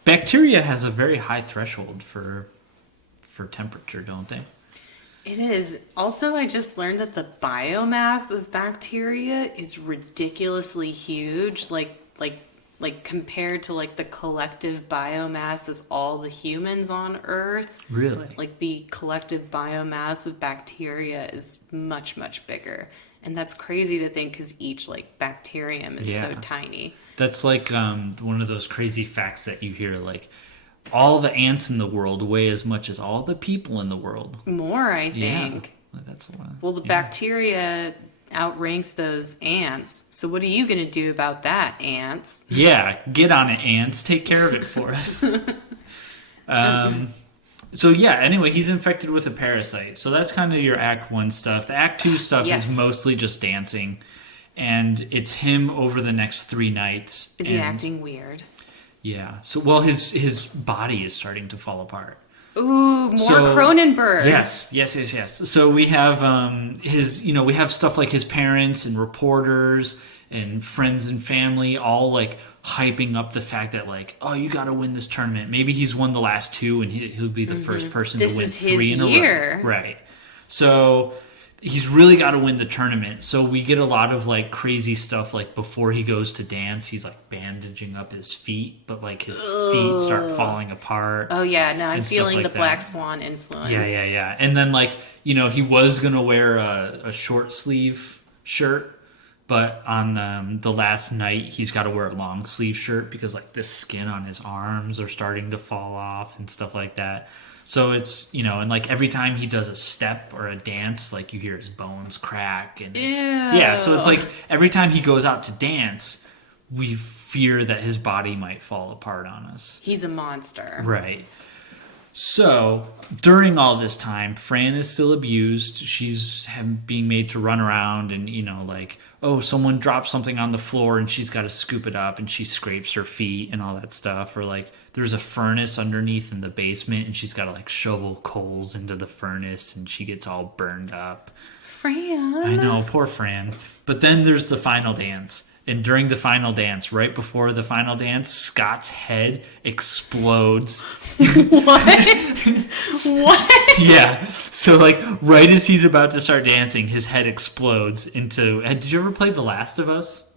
Bacteria has a very high threshold for temperature, don't they? It is. Also, I just learned that the biomass of bacteria is ridiculously huge, like compared to like the collective biomass of all the humans on Earth. Really? Like the collective biomass of bacteria is much, much bigger. And that's crazy to think because each like bacterium is so tiny. That's like one of those crazy facts that you hear, like, all the ants in the world weigh as much as all the people in the world. More, I think. Yeah, that's a lot. Well, the bacteria outranks those ants. So what are you going to do about that, ants? Yeah, get on it, ants. Take care of it for us. So yeah, anyway, he's infected with a parasite. So that's kind of your Act 1 stuff. The Act 2 stuff is mostly just dancing. And it's him over the next 3 nights. Is he acting weird? Yeah. So, well, his body is starting to fall apart. Ooh, more Cronenberg. Yes. So we have we have stuff like his parents and reporters and friends and family all like hyping up the fact that like, oh, you got to win this tournament. Maybe he's won the last 2 and he'll be the first person to win 3 in a row. Right. So he's really got to win the tournament. So we get a lot of like crazy stuff. Like before he goes to dance, he's like bandaging up his feet, but like his feet start falling apart. Oh yeah, no, I'm feeling the Black Swan influence. Yeah. And then like, he was going to wear a short sleeve shirt, but on the last night he's got to wear a long sleeve shirt because like the skin on his arms are starting to fall off and stuff like that. So it's, and like every time he does a step or a dance, like you hear his bones crack. And so it's like every time he goes out to dance, we fear that his body might fall apart on us. He's a monster. Right. So during all this time, Fran is still abused. She's being made to run around and, like, oh, someone dropped something on the floor and she's got to scoop it up and she scrapes her feet and all that stuff. Or like there's a furnace underneath in the basement and she's got to like shovel coals into the furnace and she gets all burned up. Fran. I know, poor Fran. But then there's the final dance. And during the final dance, right before the final dance, Scott's head explodes. What? What? Yeah. So, like, right as he's about to start dancing, his head explodes into... Did you ever play The Last of Us?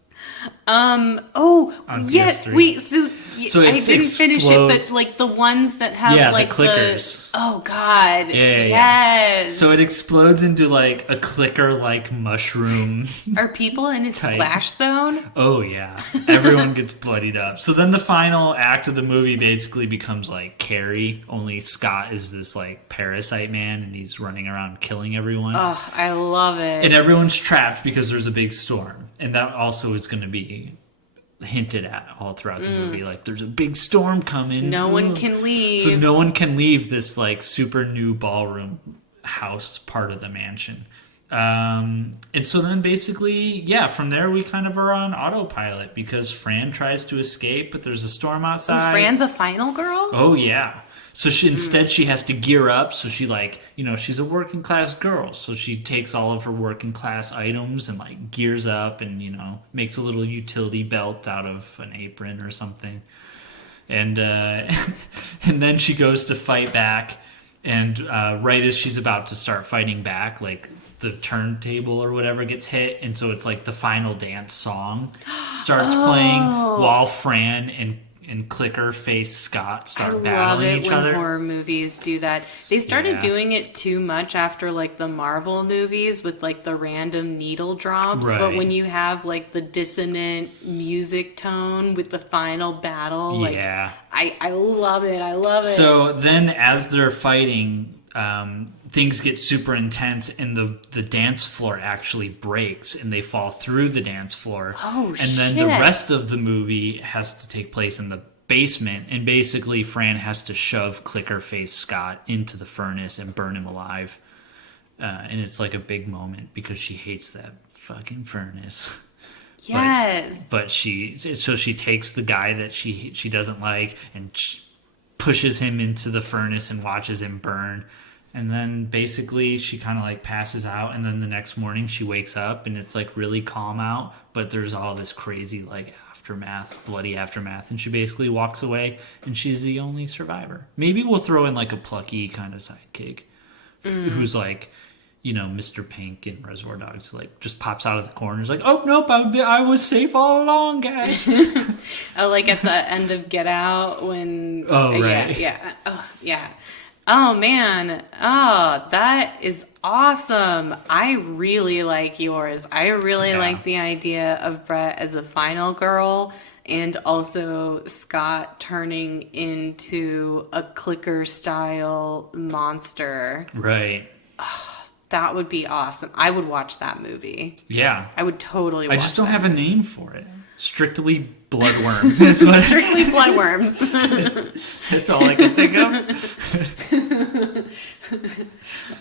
Oh, yes. Wait, so I didn't finish it, but like the ones that have like the clickers. Oh God. Yeah. Yes. So it explodes into like a clicker-like mushroom. Are people in his splash zone? Oh yeah. Everyone gets bloodied up. So then the final act of the movie basically becomes like Carrie, only Scott is this like parasite man and he's running around killing everyone. Oh, I love it. And everyone's trapped because there's a big storm. And that also is going to be hinted at all throughout the movie. Like, there's a big storm coming. No one can leave. So no one can leave this, like, super new ballroom house part of the mansion. And so then basically, yeah, from there we kind of are on autopilot because Fran tries to escape, but there's a storm outside. Oh, Fran's a final girl? Oh, yeah. So instead she has to gear up. So she like, she's a working class girl. So she takes all of her working class items and like gears up and, makes a little utility belt out of an apron or something. And, and then she goes to fight back. And right as she's about to start fighting back, like the turntable or whatever gets hit. And so it's like the final dance song starts playing while Fran and Clicker face Scott start battling each other. I love it when horror movies do that. They started doing it too much after like the Marvel movies with like the random needle drops. Right. But when you have like the dissonant music tone with the final battle, like I love it. I love it. So then as they're fighting, things get super intense and the dance floor actually breaks and they fall through the dance floor. Oh, and then the rest of the movie has to take place in the basement and basically Fran has to shove Clicker face Scott into the furnace and burn him alive. And it's like a big moment because she hates that fucking furnace. Yes. But she takes the guy that she doesn't like and pushes him into the furnace and watches him burn. And then basically she kind of like passes out and then the next morning she wakes up and it's like really calm out, but there's all this crazy like bloody aftermath, and she basically walks away and she's the only survivor. Maybe we'll throw in like a plucky kind of sidekick who's like, Mr. Pink in Reservoir Dogs, like just pops out of the corner. Is like, oh nope, I was safe all along, guys. Oh, like at the end of Get Out when right. Yeah. Oh man, that is awesome. I really like yours. I really like the idea of Bret as a final girl and also Scott turning into a clicker style monster. Right. That would be awesome. I would watch that movie. Yeah. I would totally watch I just don't have a name for it. Strictly Bloodworm. Strictly Bloodworms. That's all I can think of.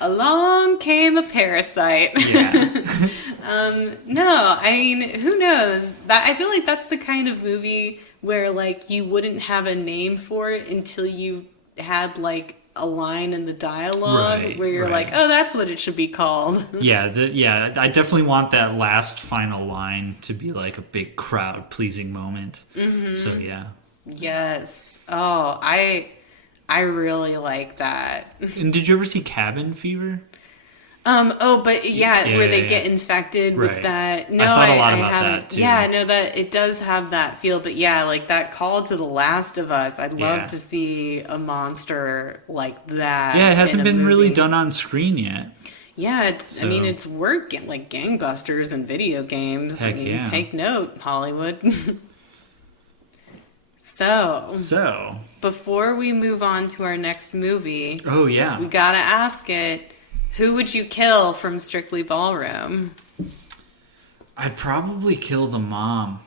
Along came a parasite. Yeah. No, I mean, who knows? I feel like that's the kind of movie where like you wouldn't have a name for it until you had like a line in the dialogue where you're like, oh, that's what it should be called. Yeah, I definitely want that last final line to be like a big crowd pleasing moment. Mm-hmm. So yeah. Yes. Oh, I really like that. And did you ever see Cabin Fever? Where they get infected with that. No, I thought a lot about that too. Yeah, no, that it does have that feel, but yeah, like that call to The Last of Us. I'd love to see a monster like that. Yeah, it hasn't been really done on screen yet. Yeah, I mean, it's work like gangbusters and video games. Heck yeah. Take note, Hollywood. So before we move on to our next movie, we gotta ask it. Who would you kill from Strictly Ballroom? I'd probably kill the mom.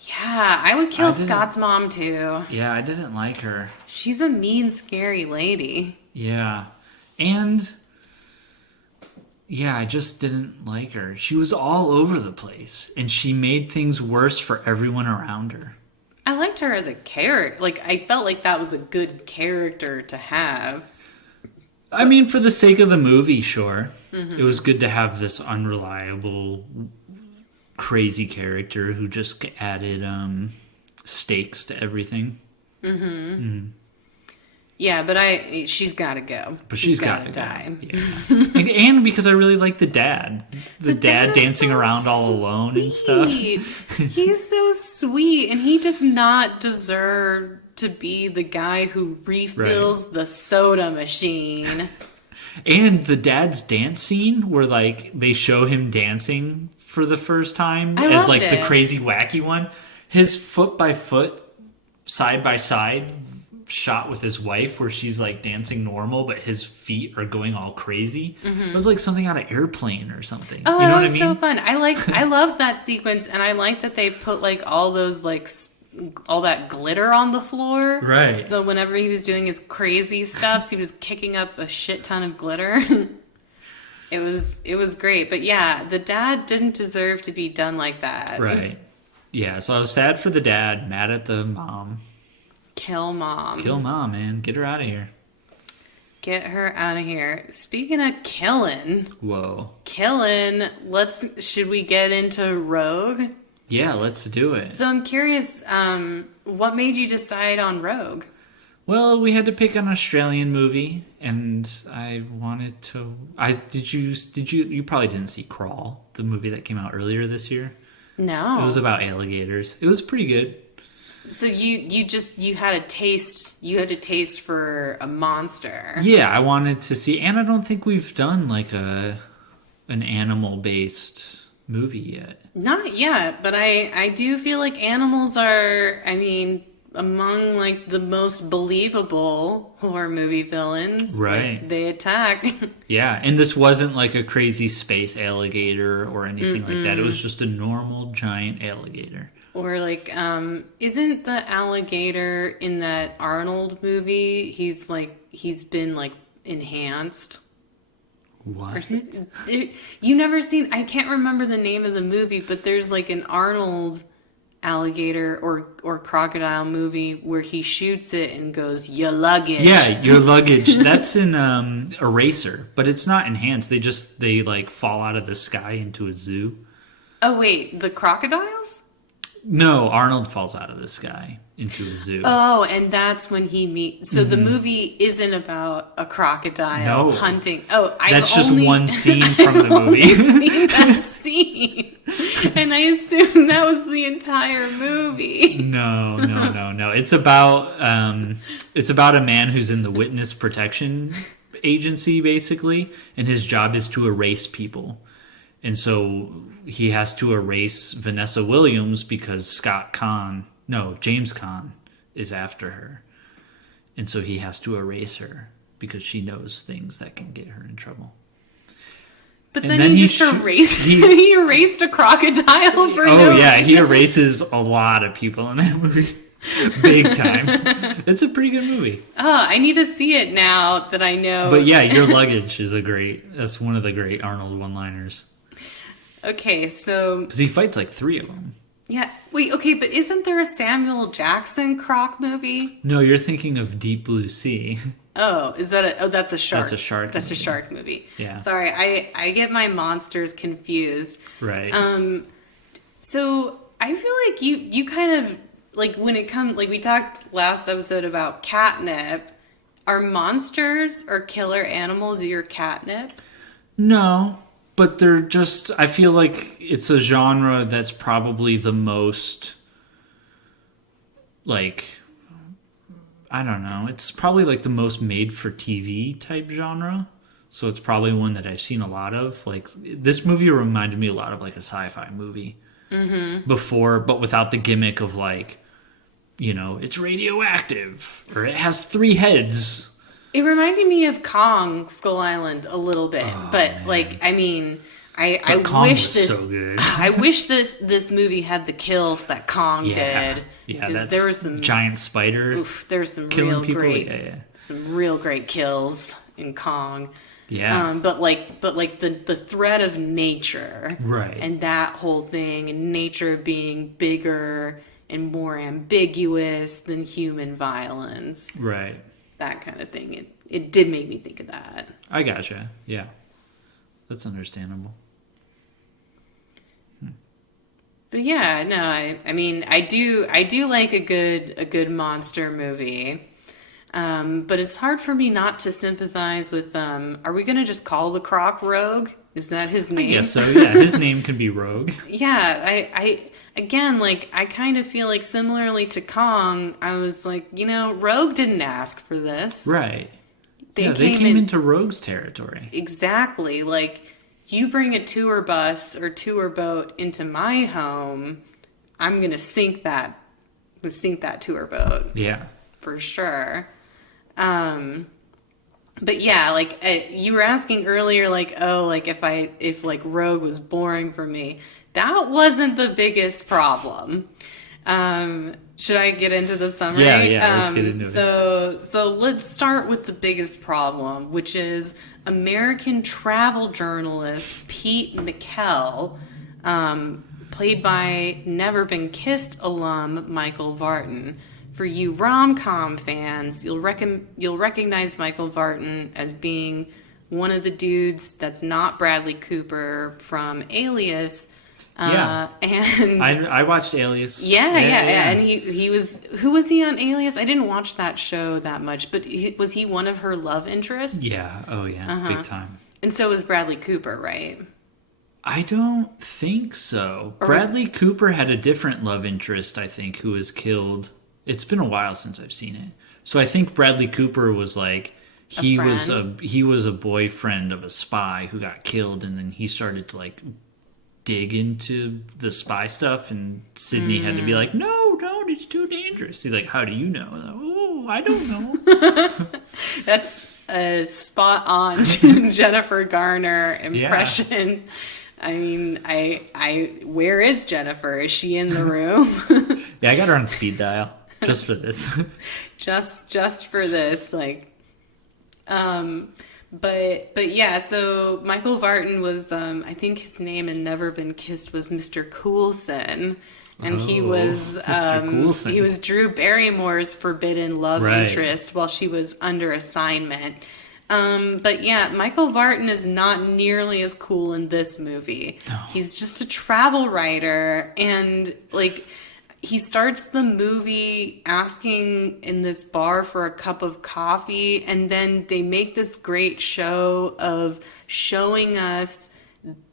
Yeah, I would kill Scott's mom too. Yeah, I didn't like her. She's a mean, scary lady. Yeah. And I just didn't like her. She was all over the place, and she made things worse for everyone around her. I liked her as a character. Like, I felt like that was a good character to have. I mean, for the sake of the movie, sure. Mm-hmm. It was good to have this unreliable, crazy character who just added stakes to everything. Yeah, but she's got to go. But she's got to die. Yeah. And because I really like the dad. The dad dancing around all alone and stuff. He's so sweet, and he does not deserve to be the guy who refills the soda machine. And the dad's dance scene where, like, they show him dancing for the first time as, like, the crazy wacky one. His foot by foot, side by side shot with his wife where she's like dancing normal but his feet are going all crazy. It was like something out of Airplane or something. Oh, you know that what was I mean? so fun. I love that sequence, and I like that they put like all those like all that glitter on the floor. Right. So whenever he was doing his crazy steps, he was kicking up a shit ton of glitter. It was great. But yeah, the dad didn't deserve to be done like that. Right. Yeah, so I was sad for the dad, mad at the mom. Kill mom. Kill mom, man. Get her out of here. Get her out of here. Speaking of killing. Whoa. Killing. Should we get into Rogue? Yeah, let's do it. So I'm curious, what made you decide on Rogue? Well, we had to pick an Australian movie, and I wanted to. You probably didn't see Crawl, the movie that came out earlier this year? No. It was about alligators. It was pretty good. So you had a taste for a monster. Yeah, I wanted to see, and I don't think we've done like an animal based movie yet. Not yet, but I do feel like animals are, I mean, among like the most believable horror movie villains. Right. Like, they attack. Yeah, and this wasn't like a crazy space alligator or anything like that. It was just a normal giant alligator. Or like, isn't the alligator in that Arnold movie? He's been like enhanced. What? You never seen? I can't remember the name of the movie, but there's like an Arnold alligator or crocodile movie where he shoots it and goes, "Your luggage." Yeah, your luggage. That's in Eraser, but it's not enhanced. They like fall out of the sky into a zoo. Oh wait, the crocodiles? No, Arnold falls out of the sky into a zoo. Oh, and that's when he meets. So the movie isn't about a crocodile hunting. Oh, that's just one scene from the movie. I've seen that scene, and I assume that was the entire movie. No. It's about a man who's in the witness protection agency, basically, and his job is to erase people, and so he has to erase Vanessa Williams because James Caan is after her. And so he has to erase her because she knows things that can get her in trouble. But then he just erased he erased a crocodile for no reason. Yeah, he erases a lot of people in that movie. Big time. It's a pretty good movie. Oh, I need to see it now that I know. But yeah, Your Luggage is that's one of the great Arnold one-liners. Okay, so... Because he fights like 3 of them. Yeah. Wait, okay, but isn't there a Samuel Jackson croc movie? No, you're thinking of Deep Blue Sea. Oh, that's a shark. That's a shark That's movie. a shark movie. Yeah. Sorry, I get my monsters confused. Right. So I feel like you kind of, like when it comes, like we talked last episode about catnip, are monsters or killer animals your catnip? No. But they're just, I feel like it's a genre that's probably the most, like, I don't know. It's probably like the most made for TV type genre. So it's probably one that I've seen a lot of. Like, this movie reminded me a lot of like a sci-fi movie before, but without the gimmick of like, it's radioactive or it has 3 heads. It reminded me of Kong Skull Island a little bit, but man. Like I mean, I wish this. So good. I wish this movie had the kills that Kong did. Yeah, there was some giant spider. Oof, there was some real great, some real great kills in Kong. Yeah, but the threat of nature, right, and that whole thing, and nature being bigger and more ambiguous than human violence, right. That kind of thing. It did make me think of that. I gotcha. Yeah. That's understandable. But yeah, no, I mean, I do like a good monster movie. But it's hard for me not to sympathize with, are we going to just call the croc Rogue? Is that his name? I guess so, yeah. His name could be Rogue. Yeah, again, like, I kind of feel like similarly to Kong, I was like, Rogue didn't ask for this. Right. They came into Rogue's territory. Exactly. Like, you bring a tour bus or tour boat into my home, I'm going to sink that tour boat. Yeah. For sure. But yeah, like you were asking earlier, like, oh, like if like Rogue was boring for me, that wasn't the biggest problem. Should I get into the summary? Yeah, let's get into it. So let's start with the biggest problem, which is American travel journalist Pete Michel, played by Never Been Kissed alum Michael Vartan. For you rom-com fans, you'll recognize Michael Vartan as being one of the dudes that's not Bradley Cooper from Alias. And I watched Alias. Yeah. And who was he on Alias? I didn't watch that show that much, but was he one of her love interests? Yeah. Oh yeah. Big time. And so was Bradley Cooper, right? I don't think so. Bradley Cooper had a different love interest, I think, who was killed. It's been a while since I've seen it. So I think Bradley Cooper was like he was a boyfriend of a spy who got killed, and then he started to like dig into the spy stuff, and Sydney had to be like, no, don't, it's too dangerous. He's like, how do you know? Like, oh, I don't know. That's a spot on Jennifer Garner impression. Yeah. I mean, I where is Jennifer? Is she in the room? Yeah, I got her on speed dial just for this. just for this, like, but yeah. So Michael Vartan was, I think his name in Never Been Kissed was Mr. Coulson, and he was he was Drew Barrymore's forbidden love interest while she was under assignment. But yeah, Michael Vartan is not nearly as cool in this movie. No. He's just a travel writer, and like he starts the movie asking in this bar for a cup of coffee, and then they make this great show of showing us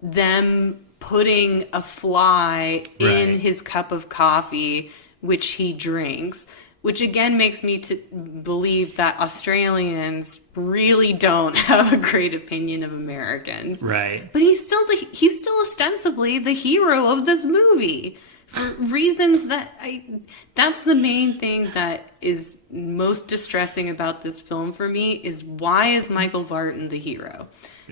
them putting a fly in his cup of coffee, which he drinks. Which again makes me to believe that Australians really don't have a great opinion of Americans. Right. But he's still ostensibly the hero of this movie for reasons that's the main thing that is most distressing about this film for me is why is Michael Vartan the hero?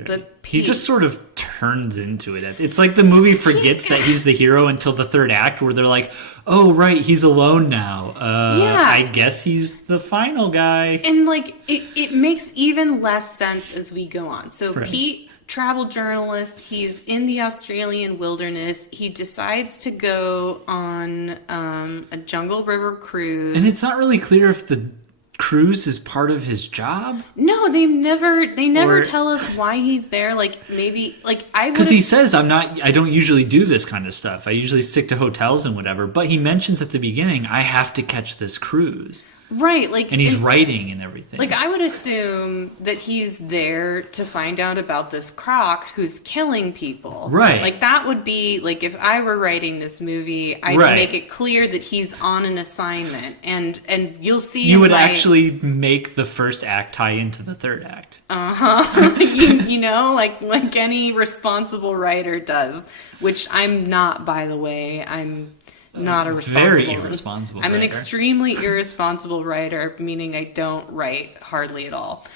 But he just sort of turns into it. It's like the movie forgets that he's the hero until the third act where they're like, oh, right, he's alone now. I guess he's the final guy. And, like, it makes even less sense as we go on. So Pete, travel journalist, he's in the Australian wilderness. He decides to go on a Jungle River cruise. And it's not really clear if the cruise is part of his job. No, they never tell us why he's there. Like maybe because he says I don't usually do this kind of stuff. I usually stick to hotels and whatever. But he mentions at the beginning I have to catch this cruise. Right, and he's writing and everything. Like, I would assume that he's there to find out about this croc who's killing people. Right. Like, that would be, like, if I were writing this movie, I'd make it clear that he's on an assignment. And you'll see... You would actually make the first act tie into the third act. Uh-huh. you know, like any responsible writer does. Which I'm not, by the way. I'm... not a responsible very irresponsible I'm writer. An extremely irresponsible writer, meaning I don't write hardly at all,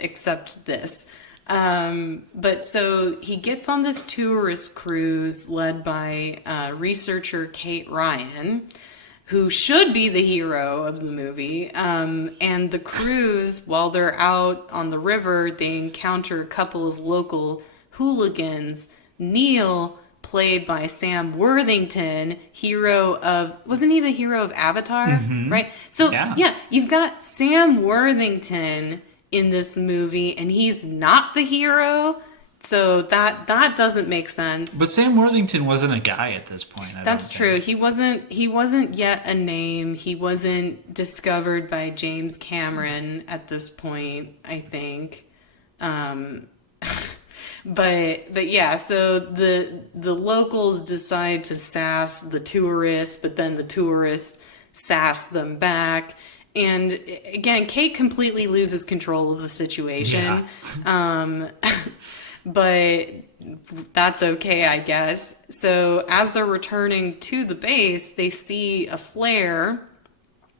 except this. But so he gets on this tourist cruise led by researcher Kate Ryan, who should be the hero of the movie. And the cruise, while they're out on the river, they encounter a couple of local hooligans. Neil, played by Sam Worthington, wasn't he the hero of Avatar? Mm-hmm. Right? So, yeah, you've got Sam Worthington in this movie, and he's not the hero. So that doesn't make sense. But Sam Worthington wasn't a guy at this point. That's true. He wasn't yet a name. He wasn't discovered by James Cameron at this point, I think. But yeah, so the locals decide to sass the tourists, but then the tourists sass them back. And again, Kate completely loses control of the situation. Yeah. But that's okay, I guess. So as they're returning to the base, they see a flare,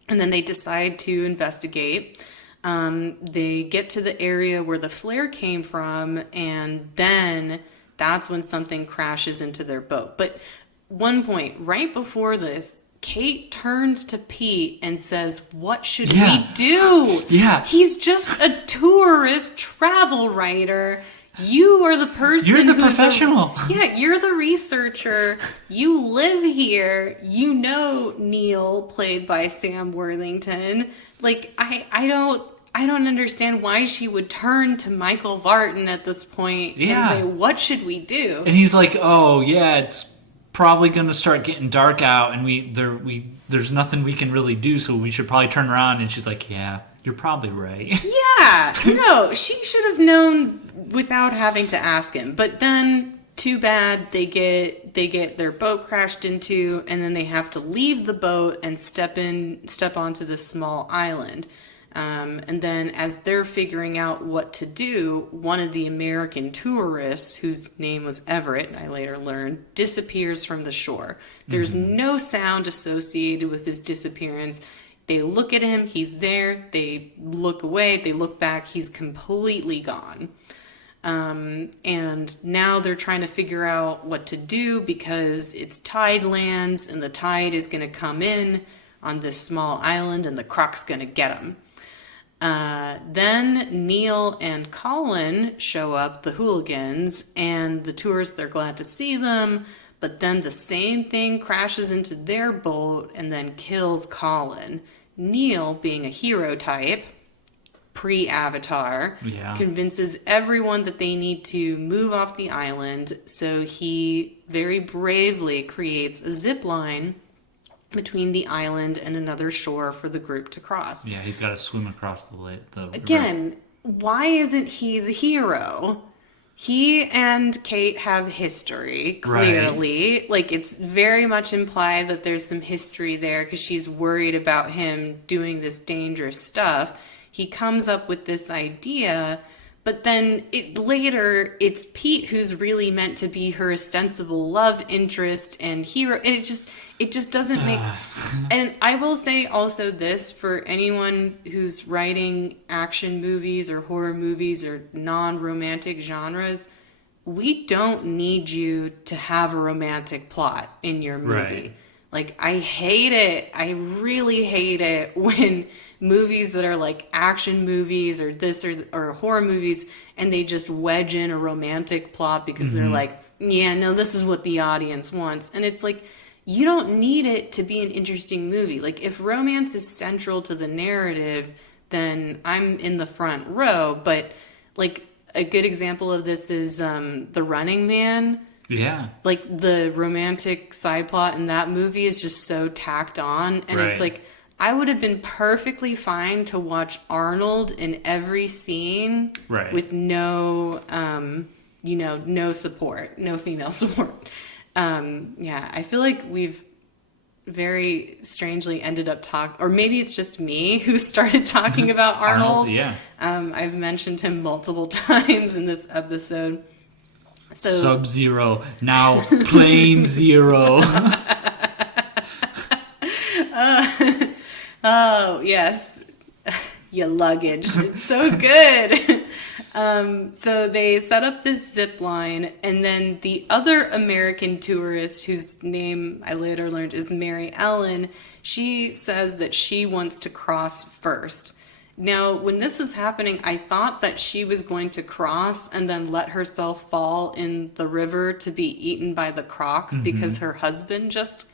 and then they decide to investigate. They get to the area where the flare came from, and then that's when something crashes into their boat. But one point, right before this, Kate turns to Pete and says, "What should we do?" Yeah. He's just a tourist travel writer. You are the person. You're the professional. You're the researcher. You live here. You know Neil, played by Sam Worthington. Like, I don't understand why she would turn to Michael Vartan at this point and say, "What should we do?" And he's like, "Oh yeah, it's probably going to start getting dark out, and there's nothing we can really do, so we should probably turn around." And she's like, "Yeah, you're probably right." Yeah, no, she should have known without having to ask him. But then, too bad, they get their boat crashed into, and then they have to leave the boat and step onto this small island. And then as they're figuring out what to do, one of the American tourists, whose name was Everett, I later learned, disappears from the shore. There's no sound associated with his disappearance. They look at him, he's there. They look away, they look back, he's completely gone. And now they're trying to figure out what to do because it's tide lands and the tide is going to come in on this small island and the croc's going to get them. Then Neil and Colin show up, the hooligans, and the tourists, they're glad to see them, but then the same thing crashes into their boat and then kills Colin. Neil, being a hero type, pre-Avatar, convinces everyone that they need to move off the island, so he very bravely creates a zip line between the island and another shore for the group to cross. Yeah, he's got to swim across the river. Again, why isn't he the hero? He and Kate have history, clearly. Right. Like, it's very much implied that there's some history there because she's worried about him doing this dangerous stuff. He comes up with this idea, but then later it's Pete who's really meant to be her ostensible love interest and hero. And it just doesn't make... And I will say also this, for anyone who's writing action movies or horror movies or non-romantic genres, we don't need you to have a romantic plot in your movie. Right. Like, I hate it. I really hate it when movies that are like action movies or this or horror movies, and they just wedge in a romantic plot because they're like, yeah, no, this is what the audience wants. And it's like, you don't need it to be an interesting movie. Like, if romance is central to the narrative, then I'm in the front row. But, like, a good example of this is The Running Man. Yeah. Like, the romantic side plot in that movie is just so tacked on. And it's like, I would have been perfectly fine to watch Arnold in every scene with no, no support, no female support. I feel like we've very strangely ended up or maybe it's just me who started talking about Arnold. I've mentioned him multiple times in this episode. So Sub-Zero, now Plane Zero. Oh, yes. Your luggage. It's so good. So they set up this zip line, and then the other American tourist, whose name I later learned is Mary Ellen, she says that she wants to cross first. Now, when this was happening, I thought that she was going to cross and then let herself fall in the river to be eaten by the croc because her husband just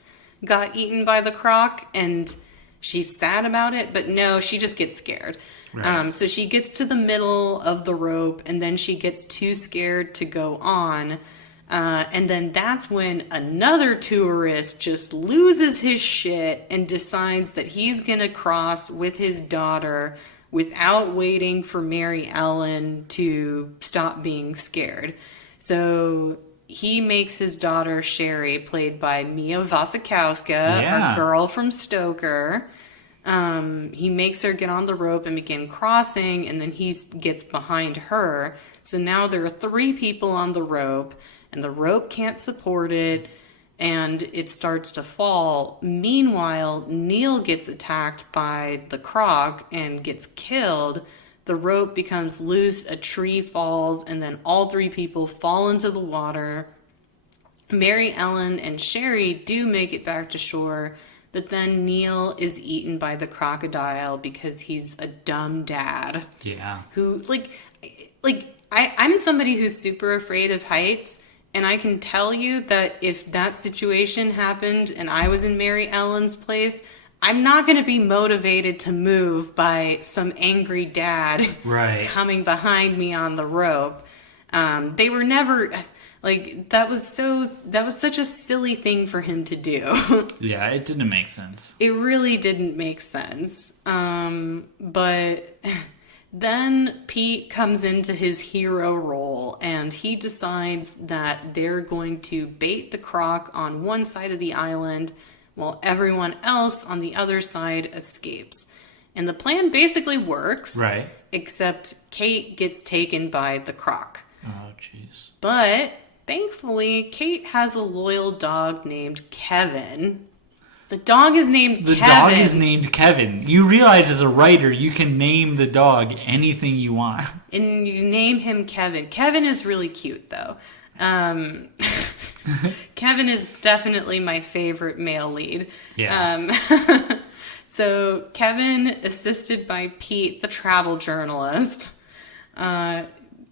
got eaten by the croc, and she's sad about it, but no, she just gets scared. Right. So she gets to the middle of the rope, and then she gets too scared to go on. And then that's when another tourist just loses his shit and decides that he's going to cross with his daughter without waiting for Mary Ellen to stop being scared. So he makes his daughter Sherry, played by Mia Wasikowska, our girl from Stoker. He makes her get on the rope and begin crossing, and then he gets behind her. So now there are 3 people on the rope, and the rope can't support it, and it starts to fall. Meanwhile, Neil gets attacked by the croc and gets killed. The rope becomes loose, a tree falls, and then all 3 people fall into the water. Mary Ellen and Sherry do make it back to shore, but then Neil is eaten by the crocodile because he's a dumb dad. Yeah. Who, I'm somebody who's super afraid of heights, and I can tell you that if that situation happened and I was in Mary Ellen's place, I'm not going to be motivated to move by some angry dad coming behind me on the rope. They were never... that was such a silly thing for him to do. Yeah, it didn't make sense. It really didn't make sense. But then Pete comes into his hero role, and he decides that they're going to bait the croc on one side of the island while everyone else on the other side escapes. And the plan basically works. Right. Except Kate gets taken by the croc. Oh, jeez. But thankfully, Kate has a loyal dog named Kevin. The dog is named Kevin. You realize as a writer, you can name the dog anything you want. And you name him Kevin. Kevin is really cute, though. Kevin is definitely my favorite male lead. Yeah. So Kevin, assisted by Pete, the travel journalist,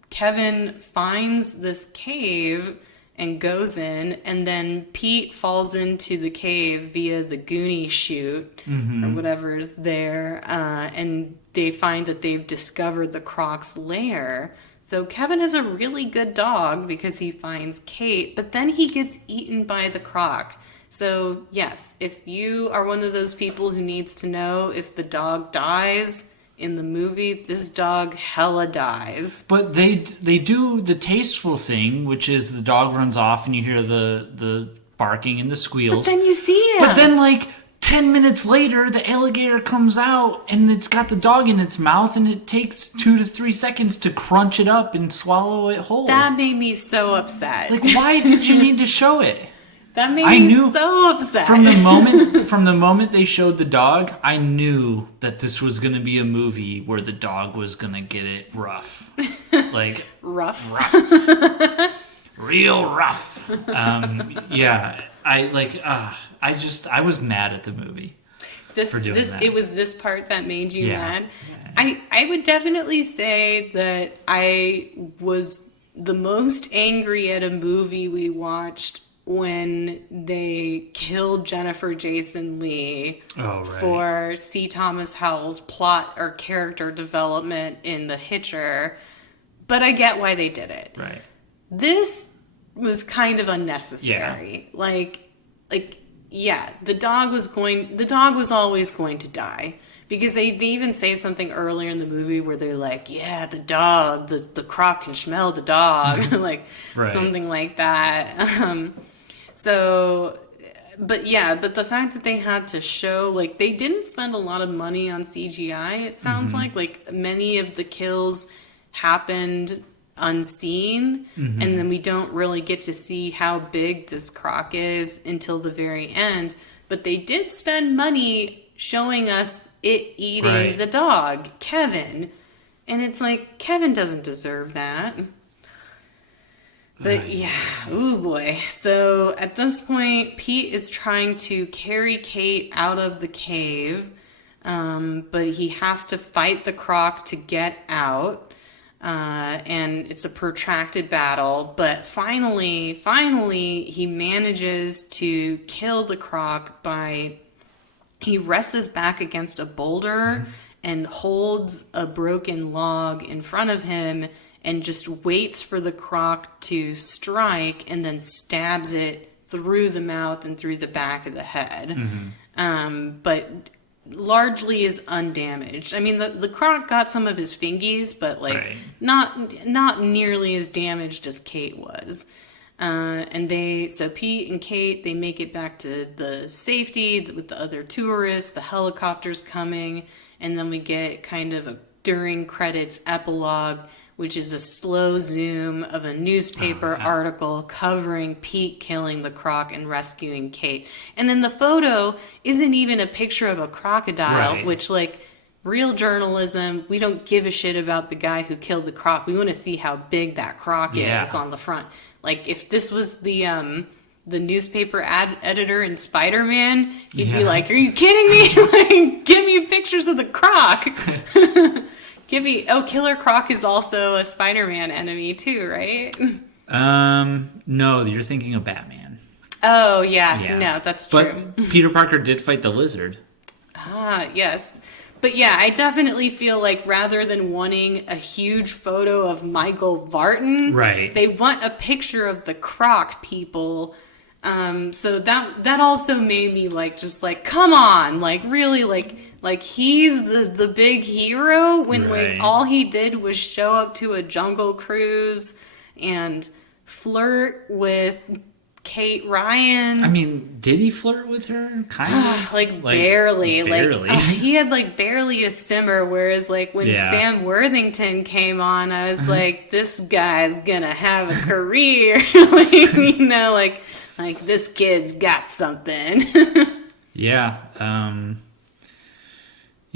Kevin finds this cave and goes in, and then Pete falls into the cave via the Goonie chute, or whatever is there, and they find that they've discovered the croc's lair. So Kevin is a really good dog because he finds Kate, but then he gets eaten by the croc. So yes, if you are one of those people who needs to know if the dog dies in the movie, this dog hella dies. But they do the tasteful thing, which is the dog runs off and you hear the barking and the squeals. But then you see him. But then 10 minutes later, the alligator comes out and it's got the dog in its mouth, and it takes 2 to 3 seconds to crunch it up and swallow it whole. That made me so upset. Why did you need to show it? That made me so upset. From the moment they showed the dog, I knew that this was going to be a movie where the dog was going to get it rough. Rough. Real rough. Yeah. I was mad at the movie. That. It was this part that made you mad. I would definitely say that I was the most angry at a movie we watched when they killed Jennifer Jason Leigh for C. Thomas Howell's plot or character development in The Hitcher. But I get why they did it. Right. This was kind of unnecessary. Yeah. The dog was always going to die. Because they even say something earlier in the movie where they're like, yeah, the dog, the croc can smell the dog. Something like that. But the fact that they had to show, they didn't spend a lot of money on CGI, it sounds like many of the kills happened unseen, and then we don't really get to see how big this croc is until the very end. But they did spend money showing us it eating the dog, Kevin. And it's Kevin doesn't deserve that. But ooh boy. So at this point, Pete is trying to carry Kate out of the cave, but he has to fight the croc to get out, and it's a protracted battle. But finally, he manages to kill the croc by He rests his back against a boulder and holds a broken log in front of him and just waits for the croc to strike and then stabs it through the mouth and through the back of the head. But largely is undamaged. I mean, the croc got some of his fingies, but not nearly as damaged as Kate was. So Pete and Kate, they make it back to the safety with the other tourists, the helicopter's coming, and then we get kind of a during credits epilogue, which is a slow zoom of a newspaper article covering Pete killing the croc and rescuing Kate. And then the photo isn't even a picture of a crocodile, which, like, real journalism, we don't give a shit about the guy who killed the croc. We want to see how big that croc is on the front. Like, if this was the newspaper editor in Spider-Man, he'd be like, "Are you kidding me? Like, give me pictures of the croc." Killer Croc is also a Spider-Man enemy too, right? No, you're thinking of Batman. Oh, yeah. No, that's true. But Peter Parker did fight the lizard. Yes. But yeah, I definitely feel like rather than wanting a huge photo of Michael Vartan, they want a picture of the croc people. So that also made me come on, really, he's the big hero when all he did was show up to a jungle cruise and flirt with Kate Ryan. I mean, did he flirt with her? Kind of. Barely. Barely. He had barely a simmer, whereas when Sam Worthington came on, I was like, this guy's gonna have a career. This kid's got something. Yeah.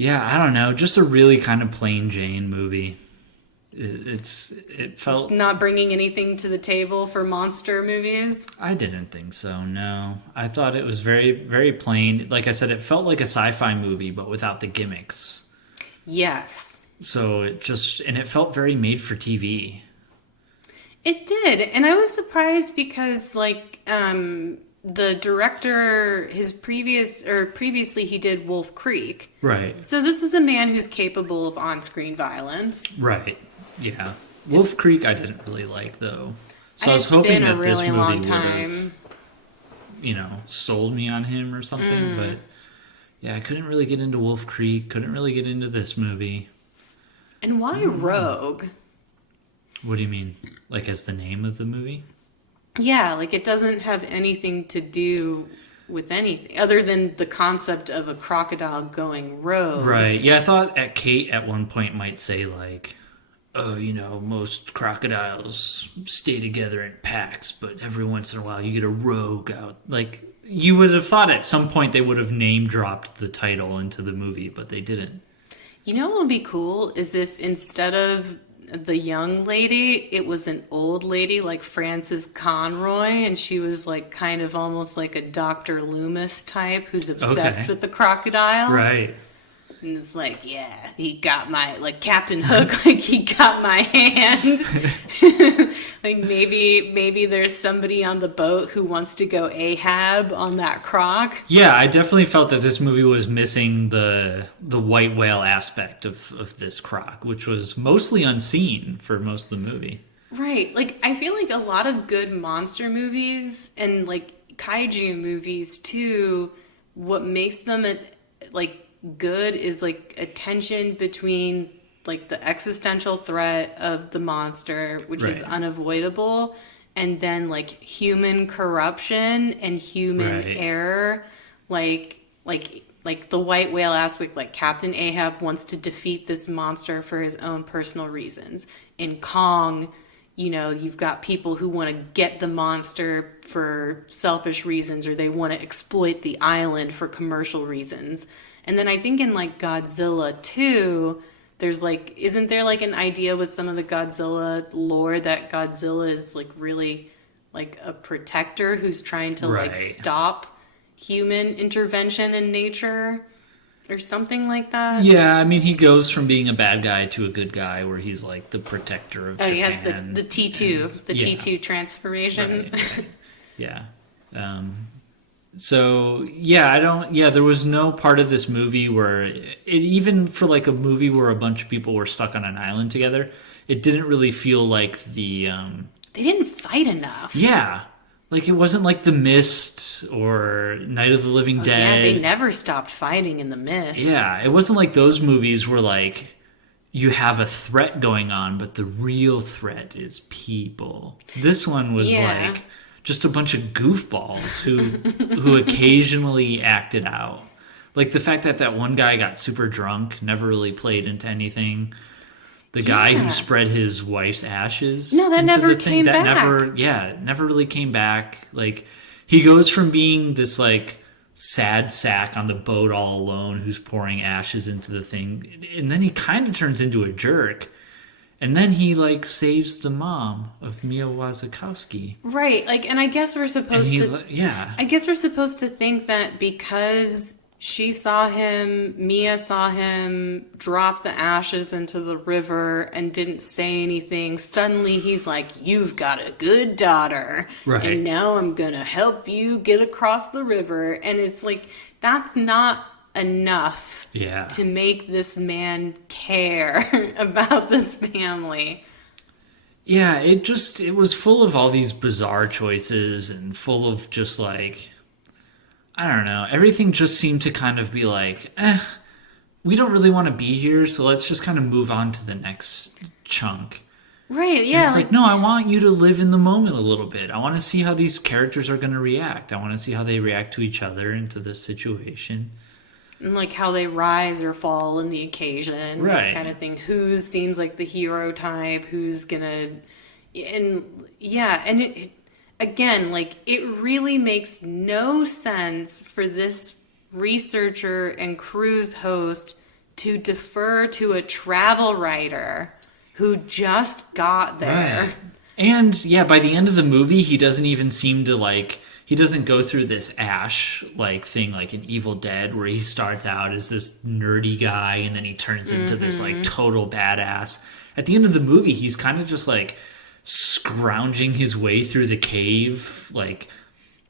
I don't know. Just a really kind of plain Jane movie. It felt... It's not bringing anything to the table for monster movies? I didn't think so, no. I thought it was very, very plain. Like I said, it felt like a sci-fi movie, but without the gimmicks. Yes. So it felt very made for TV. It did. And I was surprised because, the director, previously he did Wolf Creek. Right. So this is a man who's capable of on-screen violence. Right. Yeah. Wolf Creek I didn't really like, though. So I was hoping that this movie would have, sold me on him or something. But, yeah, I couldn't really get into Wolf Creek. Couldn't really get into this movie. And why Rogue? What do you mean? As the name of the movie? Yeah, it doesn't have anything to do with anything other than the concept of a crocodile going rogue. Right. Yeah, I thought Kate at one point might say most crocodiles stay together in packs, but every once in a while you get a rogue out. You would have thought at some point they would have name dropped the title into the movie, but they didn't. You know what would be cool is if instead of the young lady, it was an old lady like Frances Conroy, and she was kind of almost like a Dr. Loomis type who's obsessed with the crocodile. Right. And it's he got my, Captain Hook, he got my hand. Maybe there's somebody on the boat who wants to go Ahab on that croc. Yeah, I definitely felt that this movie was missing the white whale aspect of this croc, which was mostly unseen for most of the movie. Right. I feel like a lot of good monster movies and, kaiju movies, too, what makes them, good is, a tension between the existential threat of the monster, which is unavoidable, and then human corruption and human error, the white whale aspect. Captain Ahab wants to defeat this monster for his own personal reasons. In Kong, you've got people who want to get the monster for selfish reasons, or they want to exploit the island for commercial reasons. And then I think in Godzilla 2, there's isn't there an idea with some of the Godzilla lore that Godzilla is really a protector who's trying to stop human intervention in nature or something like that? Yeah, I mean, he goes from being a bad guy to a good guy, where he's the protector of Japan. He has the T2, T2 transformation. Right. Yeah. So there was no part of this movie where even for like a movie where a bunch of people were stuck on an island together, it didn't really feel like they didn't fight enough. Yeah. Like it wasn't like The Mist or Night of the Living Dead. Yeah, they never stopped fighting in The Mist. Yeah, it wasn't like those movies where like you have a threat going on, but the real threat is people. This one was like just a bunch of goofballs who occasionally acted out. Like the fact that one guy got super drunk, never really played into anything. The guy who spread his wife's ashes. No, that never came back. Never really came back. Like he goes from being this like sad sack on the boat all alone who's pouring ashes into the thing, and then he kind of turns into a jerk. And then he like saves the mom of Mia Wasikowska. Right. Like, and I guess we're supposed I guess we're supposed to think that because Mia saw him drop the ashes into the river and didn't say anything, suddenly he's like, "You've got a good daughter. Right. And now I'm gonna help you get across the river." And it's like, that's not enough to make this man care about this family. Yeah, it was full of all these bizarre choices and full of just like, I don't know, everything just seemed to kind of be like, we don't really want to be here, so let's just kind of move on to the next chunk. Right, yeah. And it's like, no, I want you to live in the moment a little bit. I want to see how these characters are going to react. I want to see how they react to each other and to this situation. And like how they rise or fall in the occasion, that kind of thing. Who seems like the hero type? Who's gonna, and it again, like it really makes no sense for this researcher and cruise host to defer to a travel writer who just got there. Right. And by the end of the movie, he doesn't even seem to like. He doesn't go through this Ash like thing like in Evil Dead where he starts out as this nerdy guy and then he turns into this like total badass. At the end of the movie, he's kind of just like scrounging his way through the cave, like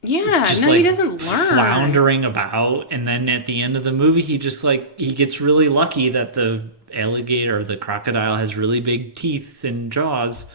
he doesn't learn, floundering about, and then at the end of the movie, he gets really lucky that the alligator or the crocodile has really big teeth and jaws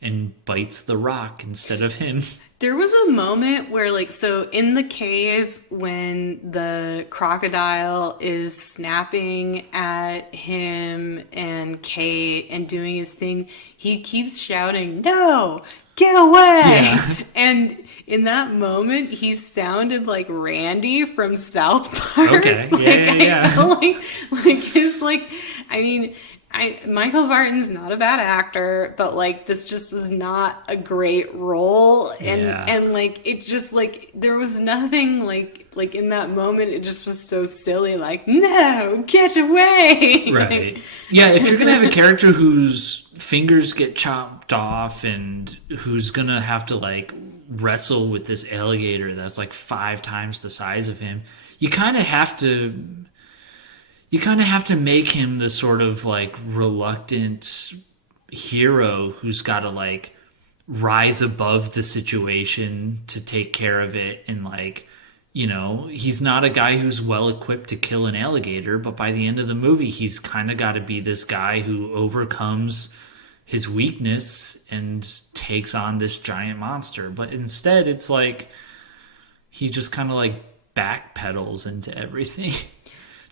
and bites the rock instead of him. There was a moment where, like, so in the cave when the crocodile is snapping at him and Kate and doing his thing, he keeps shouting, "No, get away!" Yeah. And in that moment, he sounded like Randy from South Park. Okay, I felt like his, like, I mean... Michael Vartan's not a bad actor, but like this just was not a great role, and like it just like there was nothing like in that moment. It just was so silly. Like, no, get away. Right. Yeah. If you're gonna have a character whose fingers get chopped off and who's gonna have to like wrestle with this alligator that's like 5 times the size of him, you kind of have to make him the sort of like reluctant hero who's got to like rise above the situation to take care of it. And like, you know, he's not a guy who's well equipped to kill an alligator, but by the end of the movie, he's kind of got to be this guy who overcomes his weakness and takes on this giant monster. But instead, it's like he just kind of like backpedals into everything.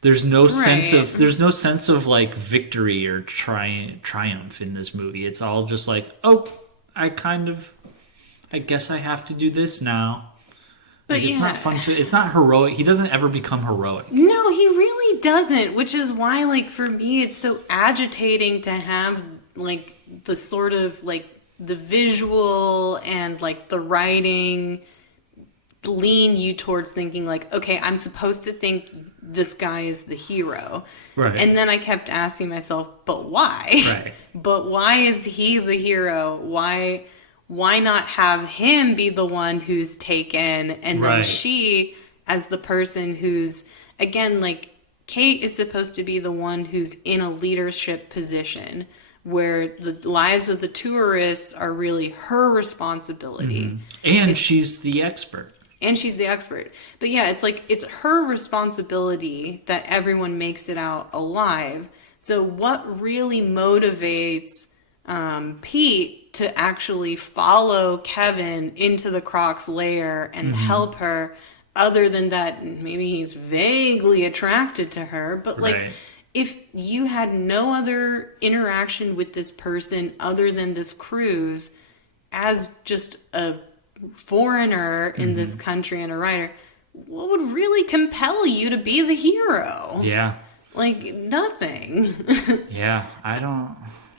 There's no sense of like victory or triumph in this movie. It's all just like, oh, I guess I have to do this now. But like, it's not fun it's not heroic. He doesn't ever become heroic. No, he really doesn't, which is why like for me it's so agitating to have like the sort of like the visual and like the writing lean you towards thinking like, okay, I'm supposed to think this guy is the hero. Right. And then I kept asking myself, but why? Right. But why is he the hero? Why not have him be the one who's taken and then she as the person who's, again, like Kate is supposed to be the one who's in a leadership position where the lives of the tourists are really her responsibility. Mm-hmm. And she's the expert. and she's the expert. But yeah, it's like it's her responsibility that everyone makes it out alive. So what really motivates Pete to actually follow Kevin into the Croc's lair and help her, other than that maybe he's vaguely attracted to her, but like if you had no other interaction with this person other than this cruise as just a foreigner in this country and a writer, what would really compel you to be the hero? Yeah. Like, nothing. Yeah,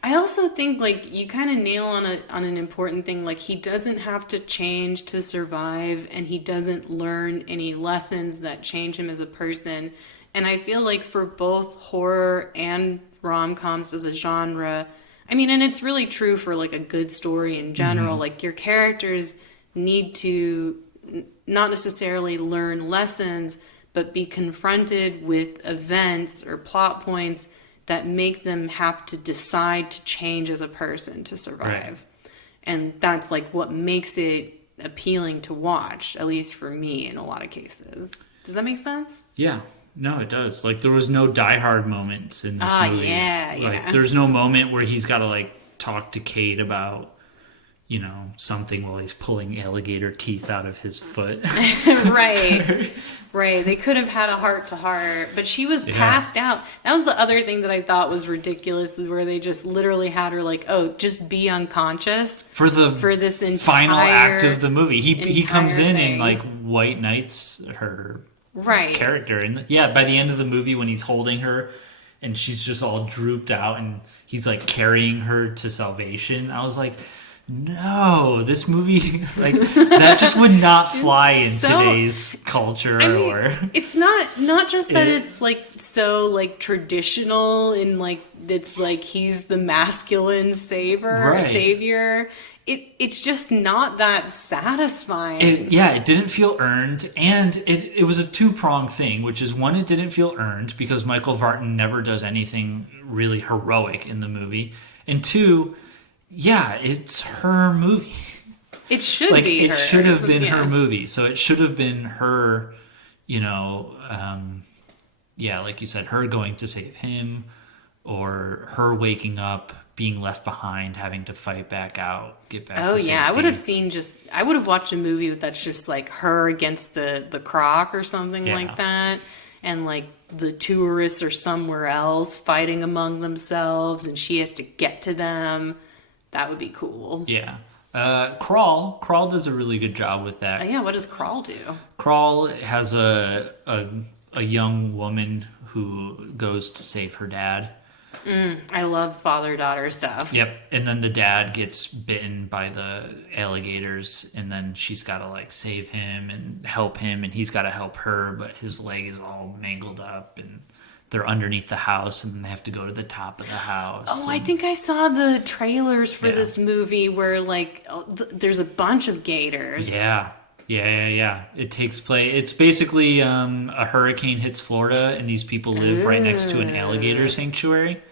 I also think, like, you kind of nail on an important thing. Like, he doesn't have to change to survive, and he doesn't learn any lessons that change him as a person. And I feel like for both horror and rom-coms as a genre, I mean, and it's really true for, like, a good story in general. Like, your characters need to not necessarily learn lessons, but be confronted with events or plot points that make them have to decide to change as a person to survive. And that's like what makes it appealing to watch, at least for me in a lot of cases. Does that make sense? Yeah. No, it does. Like, there was no diehard moments in this movie. Yeah. There's no moment where he's got to, like, talk to Kate about, you know, something while he's pulling alligator teeth out of his foot. Right. They could have had a heart-to-heart, but she was passed out. That was the other thing that I thought was ridiculous, where they just literally had her like, oh, just be unconscious for this entire final act of the movie. He comes in thing. and like white knights her right character, and yeah, by the end of the movie when he's holding her and she's just all drooped out and he's like carrying her to salvation, I was like, no, this movie, like, that just would not fly in today's culture. It's not just that it's like so like traditional and like it's like he's the masculine savior. It's just not that satisfying. It didn't feel earned, and it was a two-pronged thing, which is, one, it didn't feel earned because Michael Vartan never does anything really heroic in the movie, and two, yeah, it's her movie. It should be her. It should have been her movie. So it should have been her, you know, like you said, her going to save him, or her waking up, being left behind, having to fight back out, get back to safety. I would have watched a movie that's just like her against the Croc or something like that. And like the tourists are somewhere else fighting among themselves and she has to get to them. That would be cool. Yeah. Crawl does a really good job with that. What does Crawl do? Crawl has a young woman who goes to save her dad. I love father-daughter stuff. Yep. And then the dad gets bitten by the alligators, and then she's got to like save him and help him, and he's got to help her, but his leg is all mangled up, and they're underneath the house, and they have to go to the top of the house. Oh, I think I saw the trailers for this movie where, like, there's a bunch of gators. Yeah. It takes place. It's basically a hurricane hits Florida, and these people live right next to an alligator sanctuary.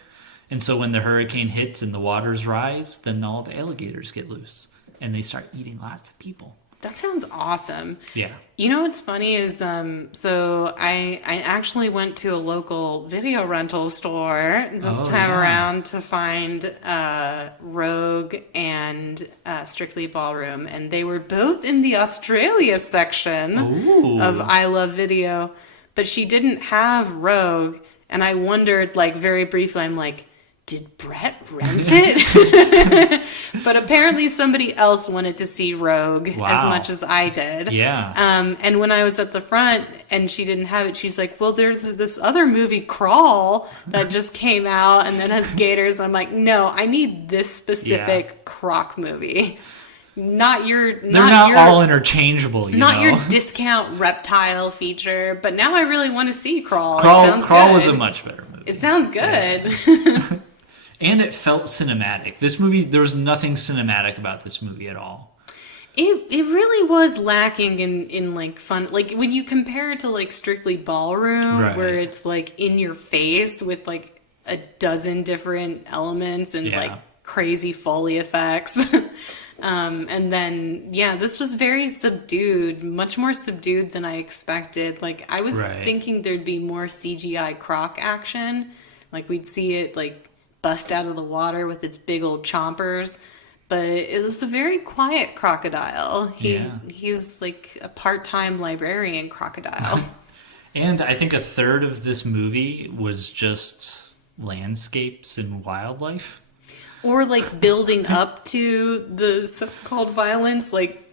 And so when the hurricane hits and the waters rise, then all the alligators get loose, and they start eating lots of people. That sounds awesome. Yeah. You know what's funny is, so I actually went to a local video rental store this time around to find Rogue and Strictly Ballroom, and they were both in the Australia section of I Love Video, but she didn't have Rogue, and I wondered, like, very briefly, I'm like, did Bret rent it? But apparently somebody else wanted to see Rogue as much as I did. Yeah. And when I was at the front and she didn't have it, she's like, well, there's this other movie, Crawl, that just came out and then has gators. I'm like, no, I need this specific Croc movie. They're not all interchangeable, your discount reptile feature. But now I really want to see Crawl. Crawl was a much better movie. It sounds good. Yeah. And it felt cinematic. This movie, there was nothing cinematic about this movie at all. It really was lacking in like fun. Like when you compare it to like Strictly Ballroom, where it's like in your face with like a dozen different elements and like crazy Foley effects. And then, yeah, this was very subdued, much more subdued than I expected. Like, I was thinking there'd be more CGI croc action. Like, we'd see it, like, bust out of the water with its big old chompers. But it was a very quiet crocodile. He's, like, a part-time librarian crocodile. And I think a third of this movie was just landscapes and wildlife. Or, like, building up to the so-called violence. Like,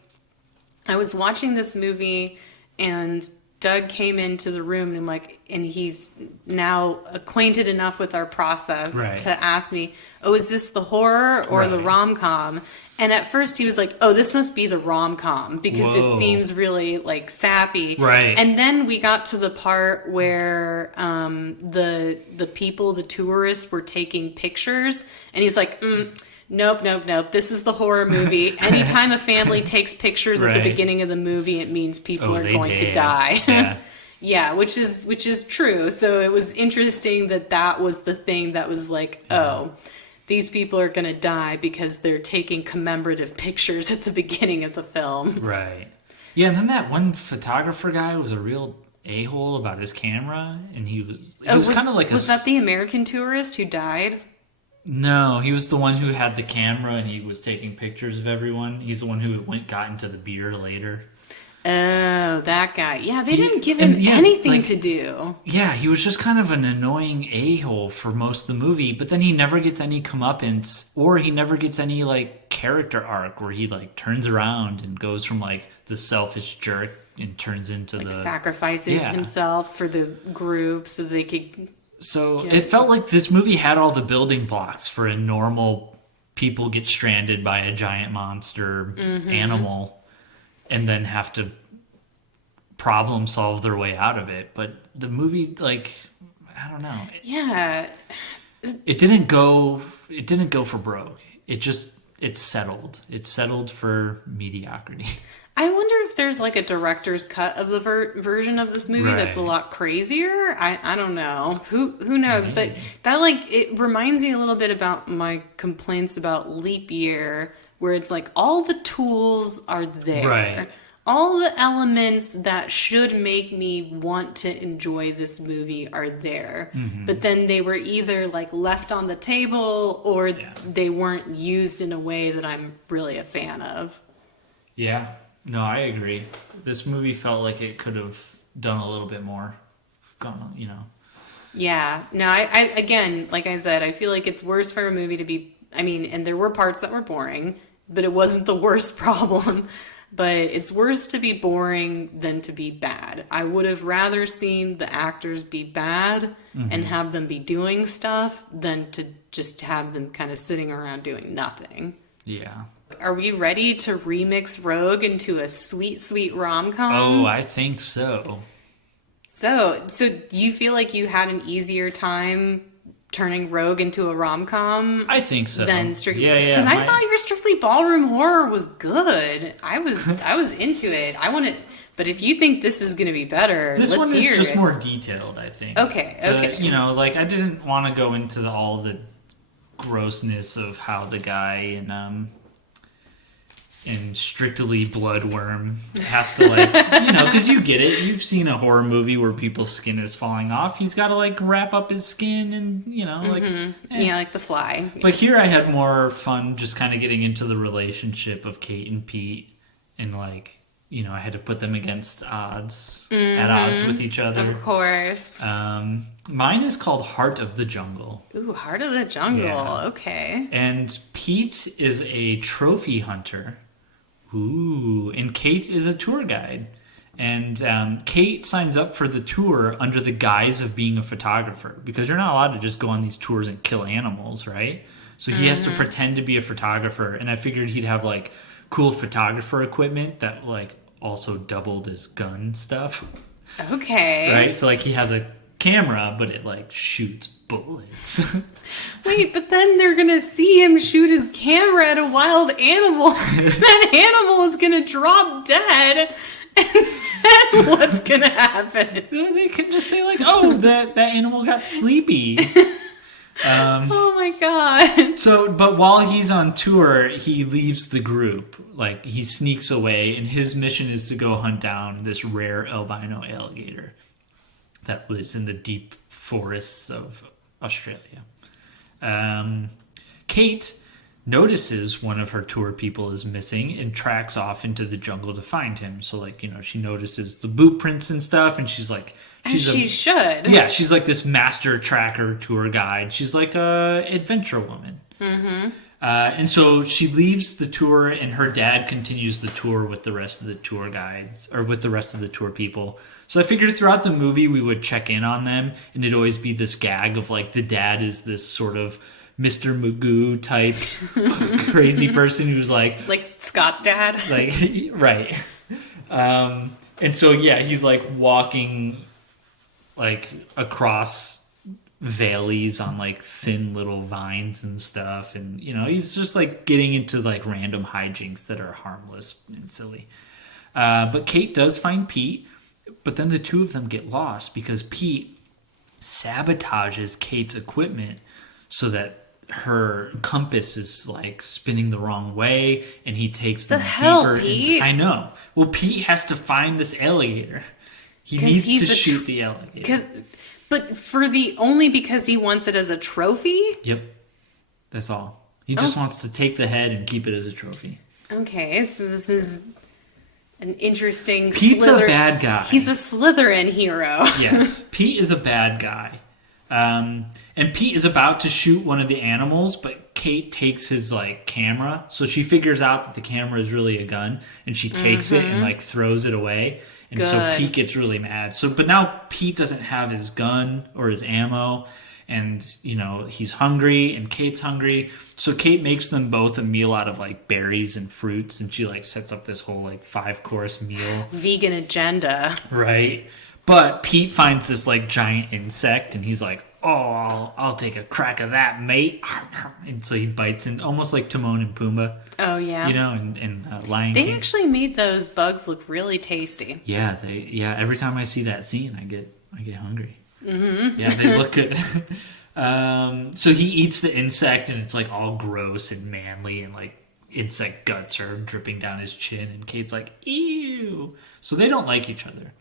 I was watching this movie, and Doug came into the room, and he's now acquainted enough with our process to ask me, oh, is this the horror or the rom-com? And at first he was like, oh, this must be the rom-com because it seems really, like, sappy. Right. And then we got to the part where the people, the tourists, were taking pictures. And he's like, nope. This is the horror movie. Anytime a family takes pictures at the beginning of the movie, it means people are going to die. Yeah. Yeah, which is true. So it was interesting that was the thing that was like, these people are going to die because they're taking commemorative pictures at the beginning of the film. Right. Yeah, and then that one photographer guy was a real a-hole about his camera, and he was kind of like was that the American tourist who died? No, he was the one who had the camera and he was taking pictures of everyone. He's the one who got into the beer later. Oh, that guy. Yeah, they didn't give him anything to do. Yeah, he was just kind of an annoying a-hole for most of the movie, but then he never gets any comeuppance, or he never gets any, like, character arc where he, like, turns around and goes from, like, the selfish jerk and turns into like sacrifices himself for the group so they could... So it felt like this movie had all the building blocks for a normal people get stranded by a giant monster animal and then have to problem solve their way out of it. But the movie, like, I don't know. Yeah. It didn't go for broke. It settled. It settled for mediocrity. I wonder if there's like a director's cut of the version of this movie that's a lot crazier. I don't know. Who knows? Maybe. But that, like, it reminds me a little bit about my complaints about Leap Year, where it's like all the tools are there. Right. All the elements that should make me want to enjoy this movie are there. But then they were either like left on the table or they weren't used in a way that I'm really a fan of. Yeah. No, I agree. This movie felt like it could have done a little bit more. Yeah. No, I again, like I said, I feel like it's worse for a movie to be... I mean, and there were parts that were boring, but it wasn't the worst problem. But it's worse to be boring than to be bad. I would have rather seen the actors be bad and have them be doing stuff than to just have them kind of sitting around doing nothing. Yeah. Are we ready to remix Rogue into a sweet, sweet rom-com? Oh, I think so. So you feel like you had an easier time turning Rogue into a rom-com? I think so. Than Strictly... Yeah. Because I thought your Strictly Ballroom Horror was good. I was into it. But if you think this is going to be better, this one is hear just it. More detailed, I think. Okay. I didn't want to go into all the grossness of how the guy in Strictly Bloodworm has to, like, because you get it. You've seen a horror movie where people's skin is falling off. He's got to, like, wrap up his skin and, like The Fly. But here I had more fun just kind of getting into the relationship of Kate and Pete and, like, I had to put them against odds, at odds with each other. Of course. Mine is called Heart of the Jungle. Ooh, Heart of the Jungle. Yeah. Okay. And Pete is a trophy hunter. Ooh. And Kate is a tour guide. And Kate signs up for the tour under the guise of being a photographer, because you're not allowed to just go on these tours and kill animals, right? So he has to pretend to be a photographer. And I figured he'd have, like, cool photographer equipment that, like, also doubled as gun stuff. Okay. Right? So, like, he has a camera, but it, like, shoots bullets. Wait, but then they're gonna see him shoot his camera at a wild animal. That animal is gonna drop dead. And then what's gonna happen? They can just say, like, oh, that animal got sleepy. Oh my god. So, but while he's on tour, he leaves the group. Like, he sneaks away, and his mission is to go hunt down this rare albino alligator that lives in the deep forests of Australia. Kate notices one of her tour people is missing and tracks off into the jungle to find him. So, like, you know, she notices the boot prints and stuff, and she's like... She should. Yeah, she's like this master tracker tour guide. She's like a adventure woman. Mm-hmm. And so she leaves the tour, and her dad continues the tour with the rest of the tour guides, or with the rest of the tour people. So I figured throughout the movie we would check in on them, and it'd always be this gag of like the dad is this sort of Mr. Magoo type crazy person who's like Scott's dad. Like, right. And so, yeah, he's like walking like across valleys on like thin little vines and stuff, and you know, he's just like getting into like random hijinks that are harmless and silly. But Kate does find Pete, but then the two of them get lost because Pete sabotages Kate's equipment so that her compass is like spinning the wrong way, and he takes them deeper Pete? I know. Well, Pete has to find this alligator. He needs to shoot the alligator. But because he wants it as a trophy? Yep. That's all. He just wants to take the head and keep it as a trophy. Okay, so this is an interesting... Pete's a bad guy. He's a Slytherin hero. Yes. Pete is a bad guy. And Pete is about to shoot one of the animals, but Kate takes his like camera. So she figures out that the camera is really a gun, and she takes it and like throws it away. And so Pete gets really mad. But now Pete doesn't have his gun or his ammo, and you know, he's hungry and Kate's hungry. So Kate makes them both a meal out of like berries and fruits, and she like sets up this whole like 5-course meal. Vegan agenda. Right. But Pete finds this like giant insect, and he's like, "Oh, I'll take a crack of that, mate." And so he bites in, almost like Timon and Pumbaa. Oh yeah. You know, and Lion They King. actually made those bugs look really tasty. Yeah, every time I see that scene, I get hungry. Mm-hmm. Yeah, they look good. So he eats the insect, and it's like all gross and manly, and like insect guts are dripping down his chin, and Kate's like, "Ew." So they don't like each other.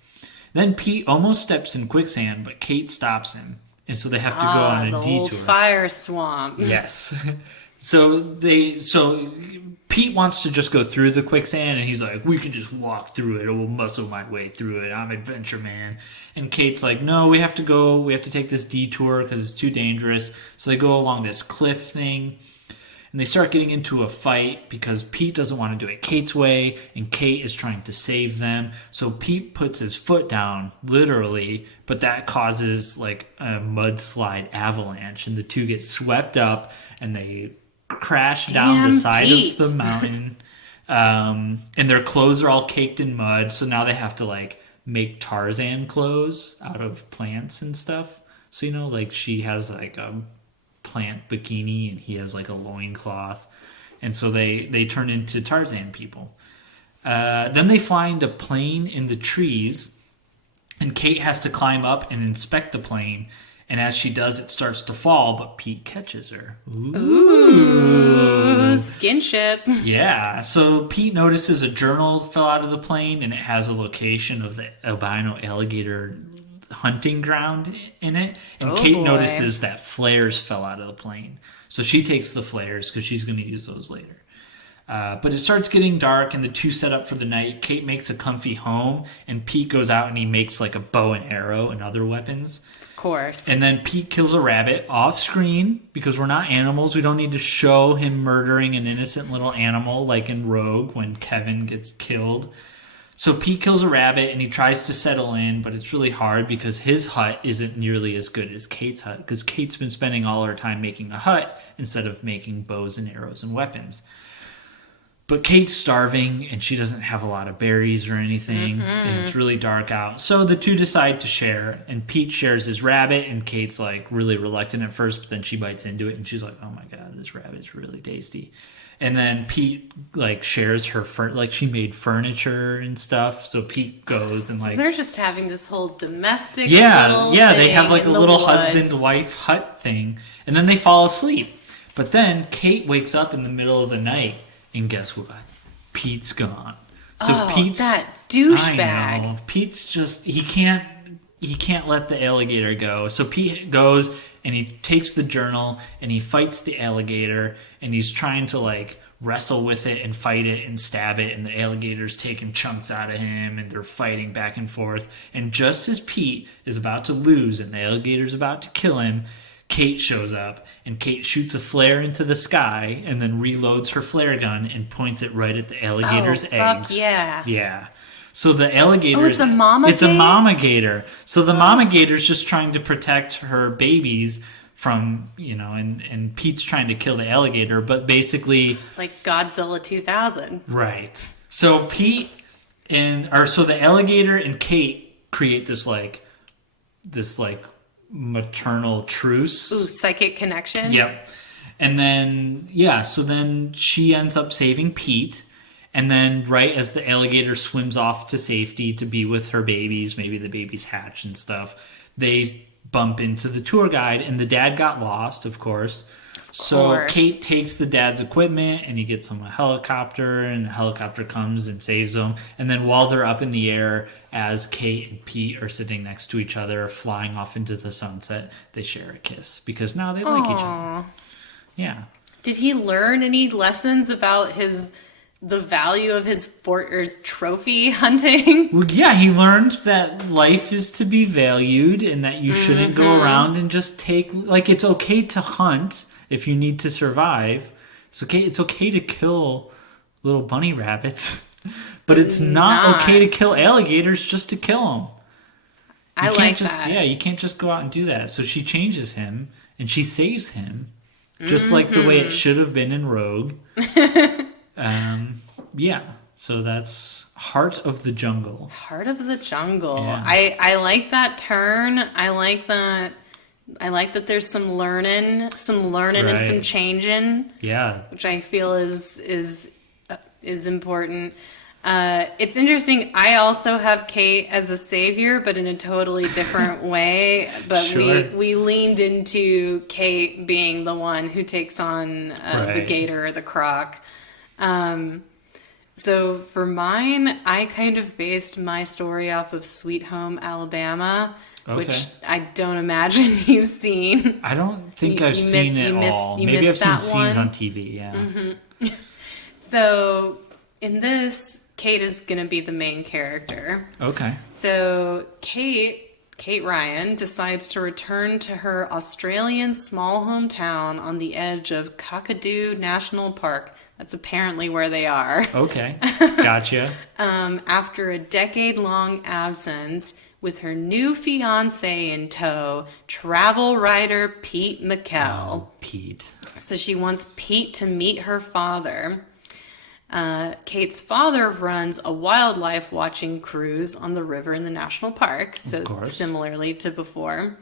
Then Pete almost steps in quicksand, but Kate stops him, and so they have to go on a the detour. old fire swamp. Yes. So Pete wants to just go through the quicksand, and he's like, "We can just walk through it, or we'll muscle my way through it. I'm adventure man." And Kate's like, "No, we have to take this detour because it's too dangerous." So they go along this cliff thing, and they start getting into a fight because Pete doesn't want to do it Kate's way, and Kate is trying to save them. So Pete puts his foot down, literally, but that causes like a mudslide avalanche, and the two get swept up, and they crash down the side of the mountain. And their clothes are all caked in mud, so now they have to like make Tarzan clothes out of plants and stuff. So, you know, like she has like a plant bikini, and he has like a loincloth, and so they turn into Tarzan people. Then they find a plane in the trees, and Kate has to climb up and inspect the plane, and as she does, it starts to fall, but Pete catches her. Ooh, skinship. Yeah, so Pete notices a journal fell out of the plane, and it has a location of the albino alligator hunting ground in it, and Kate notices that flares fell out of the plane, so she takes the flares because she's going to use those later. But it starts getting dark, and the two set up for the night. Kate makes a comfy home, and Pete goes out and he makes like a bow and arrow and other weapons. Of course. And then Pete kills a rabbit off screen because we're not animals. We don't need to show him murdering an innocent little animal like in Rogue when Kevin gets killed. So Pete kills a rabbit, and he tries to settle in, but it's really hard because his hut isn't nearly as good as Kate's hut, because Kate's been spending all her time making a hut instead of making bows and arrows and weapons. But Kate's starving, and she doesn't have a lot of berries or anything, and it's really dark out. So the two decide to share, and Pete shares his rabbit, and Kate's like really reluctant at first, but then she bites into it, and she's like, "Oh my god, this rabbit's really tasty." And then Pete like shares her like she made furniture and stuff. So Pete goes and like they're just having this whole domestic they thing have like a little woods. husband-wife hut thing, and then they fall asleep. But then Kate wakes up in the middle of the night. And guess what? Pete's gone. So Pete's that douchebag. I know. Pete's just he can't let the alligator go. So Pete goes and he takes the journal and he fights the alligator and he's trying to like wrestle with it and fight it and stab it, and the alligator's taking chunks out of him and they're fighting back and forth. And just as Pete is about to lose and the alligator's about to kill him, Kate shows up, and Kate shoots a flare into the sky and then reloads her flare gun and points it right at the alligator's eggs. Fuck yeah. Yeah. So the alligator... Oh, it's a mama It's a mama gator. So the mama gator's just trying to protect her babies from, and Pete's trying to kill the alligator, but basically... Like Godzilla 2000. Right. So Pete so the alligator and Kate create this maternal truce. Ooh, psychic connection. Yep. And then so then she ends up saving Pete, and then right as the alligator swims off to safety to be with her babies, maybe the babies hatch and stuff, they bump into the tour guide, and the dad got lost, of course. So Kate takes the dad's equipment and he gets on a helicopter, and the helicopter comes and saves him. And then while they're up in the air, as Kate and Pete are sitting next to each other, flying off into the sunset, they share a kiss because now they like each other. Yeah. Did he learn any lessons about the value of his trophy hunting? Well, yeah, he learned that life is to be valued and that you shouldn't go around and just take... Like, it's okay to hunt if you need to survive. It's okay to kill little bunny rabbits. But it's not okay to kill alligators just to kill them. I like that. Yeah, you can't just go out and do that. So she changes him and she saves him, just like the way it should have been in Rogue. So that's Heart of the Jungle. Heart of the Jungle. Yeah. I like that turn. I like that there's some learning and some changing. Yeah. Which I feel is important. It's interesting. I also have Kate as a savior, but in a totally different way. But sure. we leaned into Kate being the one who takes on the gator or the croc. So for mine, I kind of based my story off of Sweet Home Alabama, which I don't imagine you've seen. I don't think I've seen it all. Maybe I've seen scenes on TV, yeah. Mm-hmm. So in this, Kate is going to be the main character. Okay. So Kate Ryan decides to return to her Australian small hometown on the edge of Kakadu National Park. That's apparently where they are. Okay. Gotcha. After a decade-long absence, with her new fiancé in tow, travel writer Pete McKell. Oh, Pete. So she wants Pete to meet her father. Kate's father runs a wildlife watching cruise on the river in the national park, so similarly to before.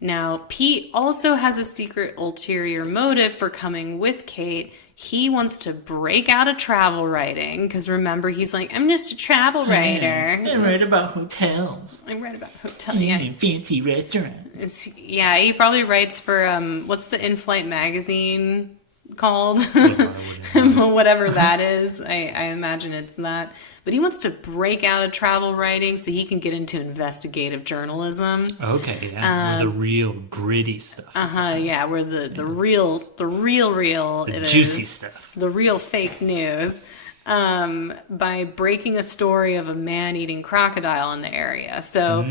Now, Pete also has a secret ulterior motive for coming with Kate. He wants to break out of travel writing, because remember, he's like, I'm just a travel writer. I write about hotels. Yeah. And fancy restaurants. Yeah, he probably writes for, what's the in-flight magazine called? Whatever that is. I imagine it's that. But he wants to break out of travel writing so he can get into investigative journalism. Okay, yeah. Where the real gritty stuff is. Yeah, where the real the juicy stuff. The real fake news. By breaking a story of a man eating crocodile in the area. So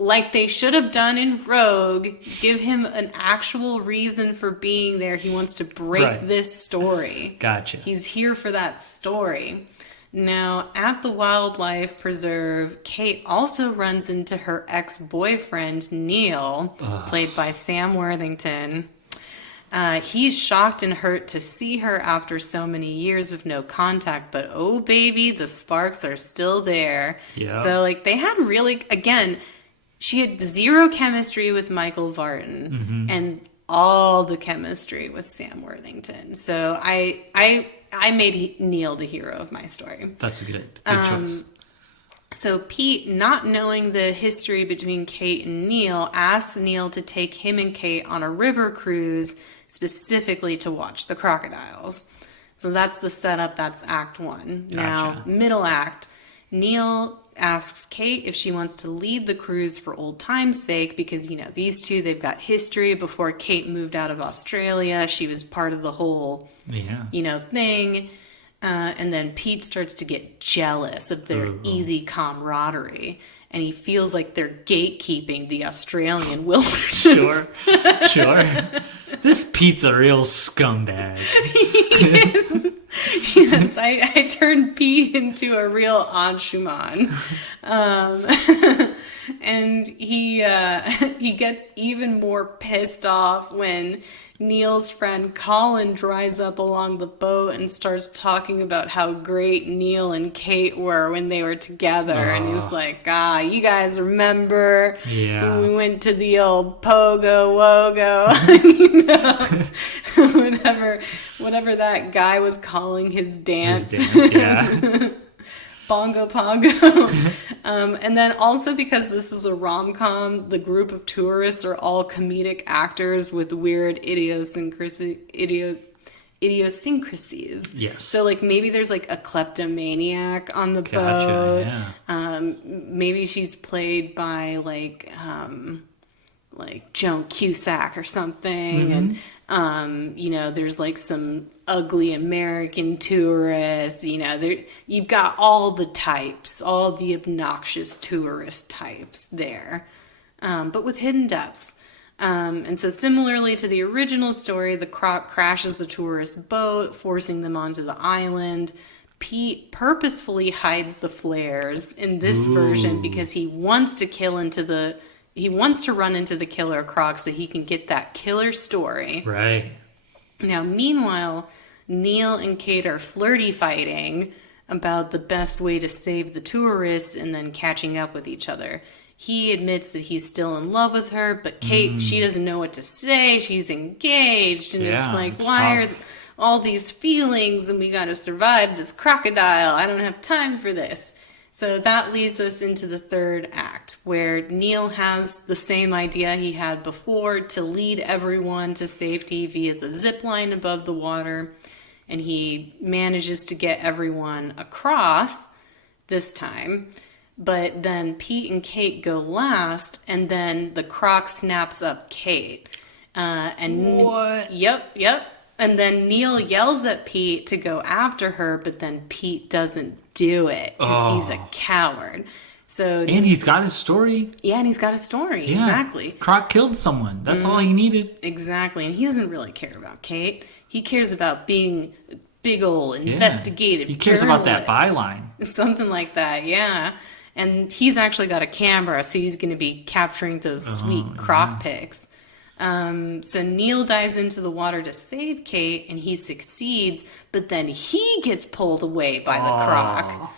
like they should have done in Rogue, give him an actual reason for being there. He wants to break this story. Gotcha. He's here for that story. Now, at the wildlife preserve, Kate also runs into her ex-boyfriend, Neil, played by Sam Worthington. He's shocked and hurt to see her after so many years of no contact, but oh baby, the sparks are still there. Yeah. So like they had really, again, she had zero chemistry with Michael Vartan and all the chemistry with Sam Worthington. So I made Neil the hero of my story. That's a good choice. So Pete, not knowing the history between Kate and Neil, asks Neil to take him and Kate on a river cruise specifically to watch the crocodiles. So that's the setup. That's Act 1. Gotcha. Now, middle act, Neil asks Kate if she wants to lead the cruise for old time's sake because, you know, these two, they've got history. Before Kate moved out of Australia, she was part of the whole, you know, thing. And then Pete starts to get jealous of their easy camaraderie. And he feels like they're gatekeeping the Australian wilderness. Sure. This Pete's a real scumbag. Yes, I turned Pete into a real Anshuman. And he gets even more pissed off when Neil's friend Colin drives up along the boat and starts talking about how great Neil and Kate were when they were together. And he's like, you guys remember when we went to the old Pogo Wogo? You know, whatever that guy was calling his dance. Bongo Pongo. And then also because this is a rom-com, the group of tourists are all comedic actors with weird idiosyncrasies. Yes. So like maybe there's like a kleptomaniac on the boat. Yeah. Maybe she's played by like Joan Cusack or something. And you know, there's like some ugly American tourists, you know, you've got all the types, all the obnoxious tourist types there, but with hidden depths. And so similarly to the original story, the croc crashes the tourist boat, forcing them onto the island. Pete purposefully hides the flares in this version because he wants to run into the killer croc so he can get that killer story. Right. Now, meanwhile, Neil and Kate are flirty fighting about the best way to save the tourists and then catching up with each other. He admits that he's still in love with her, but Kate, she doesn't know what to say. She's engaged, and it's like, why tough. Are all these feelings and we gotta survive this crocodile? I don't have time for this. So that leads us into the third act, where Neil has the same idea he had before to lead everyone to safety via the zip line above the water, and he manages to get everyone across this time. But then Pete and Kate go last, and then the croc snaps up Kate. What? Yep. And then Neil yells at Pete to go after her, but then Pete doesn't do it because he's a coward. And he's got his story. Yeah, and he's got a story. Yeah. Exactly. Croc killed someone. That's all he needed. Exactly. And he doesn't really care about Kate. He cares about being a big old investigative He cares about that byline. Something like that, yeah. And he's actually got a camera, so he's going to be capturing those sweet croc pics. So Neil dives into the water to save Kate, and he succeeds, but then he gets pulled away by the croc.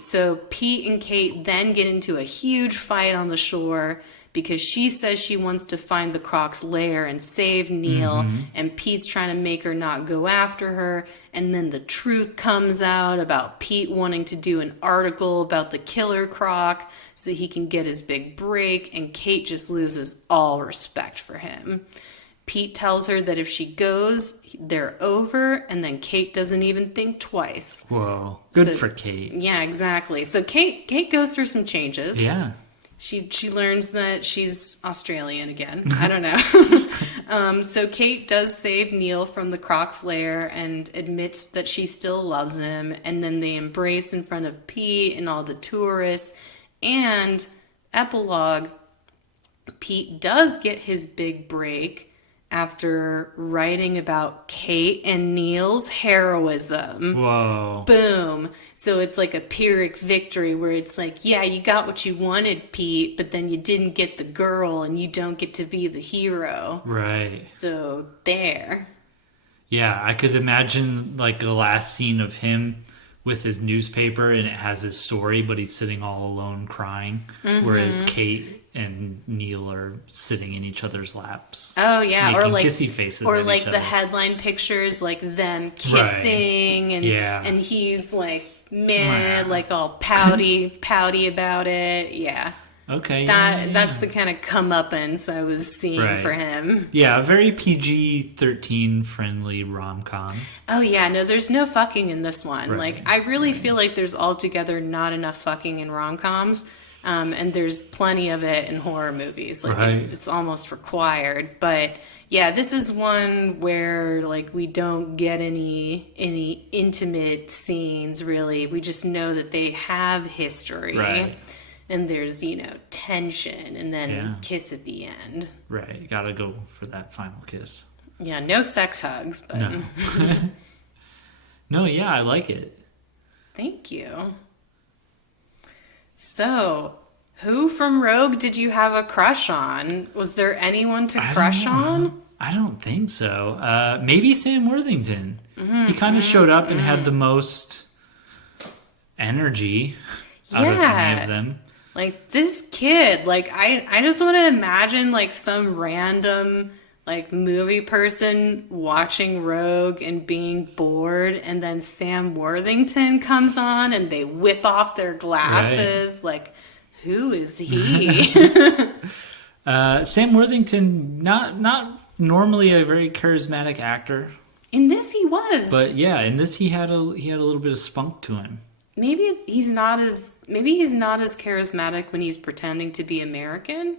So Pete and Kate then get into a huge fight on the shore because she says she wants to find the croc's lair and save Neil, and Pete's trying to make her not go after her. And then the truth comes out about Pete wanting to do an article about the killer croc so he can get his big break, and Kate just loses all respect for him. Pete tells her that if she goes, they're over, and then Kate doesn't even think twice. Whoa. Good for Kate. Yeah, exactly. So Kate goes through some changes. Yeah. She learns that she's Australian again. I don't know. So Kate does save Neil from the croc's lair and admits that she still loves him. And then they embrace in front of Pete and all the tourists. And epilogue, Pete does get his big break after writing about Kate and Neil's heroism. Whoa. Boom. So it's like a Pyrrhic victory where it's like, yeah, you got what you wanted, Pete, but then you didn't get the girl and you don't get to be the hero. Right. So there. Yeah, I could imagine like the last scene of him with his newspaper and it has his story, but he's sitting all alone crying, whereas Kate and Neil are sitting in each other's laps. Oh yeah, making or like kissy faces, or at like each the other. headline pictures, like them kissing, and he's like mad, like all pouty about it. Yeah. Okay. That's the kind of comeuppance I was seeing for him. Yeah, a very PG-13 friendly rom-com. Oh yeah, no, there's no fucking in this one. Like, I really feel like there's altogether not enough fucking in rom-coms, and there's plenty of it in horror movies. Like, it's almost required. But yeah, this is one where like we don't get any intimate scenes really. We just know that they have history. Right. And there's, tension and then kiss at the end. Right. You gotta go for that final kiss. Yeah, no sex hugs, but... No. No, yeah, I like it. Thank you. So, who from Rogue did you have a crush on? Was there anyone to crush on? I don't think so. Maybe Sam Worthington. He kind of showed up and had the most energy out of any of them. Like, this kid, like, I just want to imagine, like, some random, like, movie person watching Rogue and being bored, and then Sam Worthington comes on, and they whip off their glasses. Right. Like, who is he? Sam Worthington, not normally a very charismatic actor. In this, he was. But, yeah, in this, he had a little bit of spunk to him. Maybe he's not as charismatic when he's pretending to be American.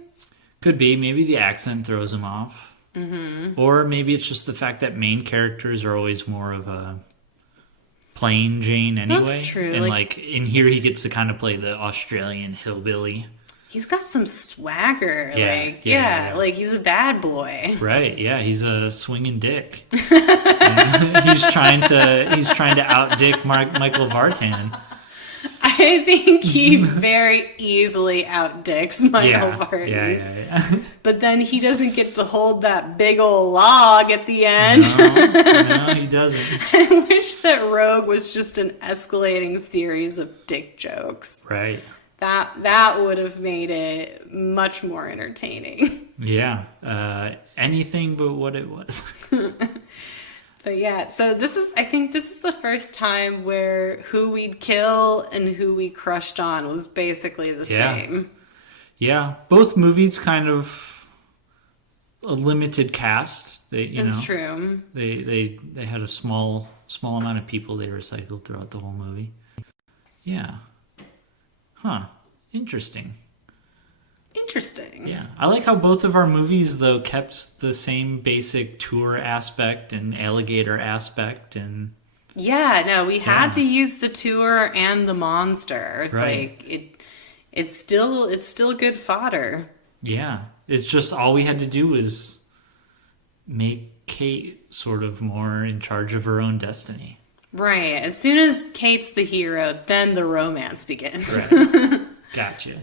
Could be. Maybe the accent throws him off. Mm-hmm. Or maybe it's just the fact that main characters are always more of a plain Jane anyway. That's true. And like in here, he gets to kind of play the Australian hillbilly. He's got some swagger. Yeah. Like he's a bad boy. Right. Yeah. He's a swinging dick. he's trying to out dick Michael Vartan. I think he very easily outdicks Michael Vartan. Yeah. But then he doesn't get to hold that big old log at the end. No, he doesn't. I wish that Rogue was just an escalating series of dick jokes. Right. That would have made it much more entertaining. Yeah. Anything but what it was. But yeah, so I think this is the first time where who we'd kill and who we crushed on was basically the same. Yeah, both movies kind of a limited cast. It's true. They had a small amount of people they recycled throughout the whole movie. Yeah. Huh. Interesting. Yeah. I like how both of our movies, though, kept the same basic tour aspect and alligator aspect. And yeah, no, we had to use the tour and the monster. Right. Like, it's still good fodder. Yeah. It's just all we had to do was make Kate sort of more in charge of her own destiny. Right. As soon as Kate's the hero, then the romance begins. Right. Gotcha.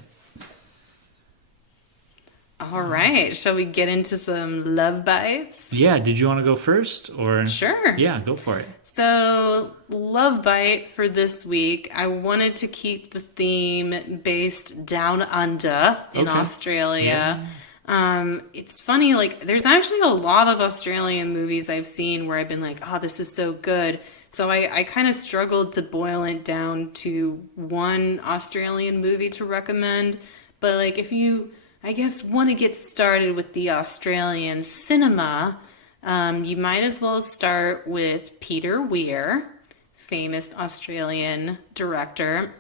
All right. Shall we get into some love bites? Yeah. Did you want to go first? Or Sure. Yeah, go for it. So, love bite for this week. I wanted to keep the theme based down under in Australia. Yeah. It's funny, like, there's actually a lot of Australian movies I've seen where I've been like, oh, this is so good. So I kind of struggled to boil it down to one Australian movie to recommend. But, like, if you, I guess, want to get started with the Australian cinema, you might as well start with Peter Weir, famous Australian director.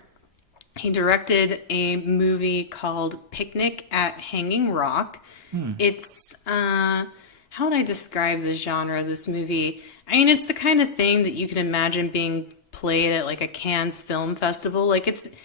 He directed a movie called Picnic at Hanging Rock. It's, how would I describe the genre of this movie? I mean, it's the kind of thing that you can imagine being played at like a Cannes Film Festival. Like it's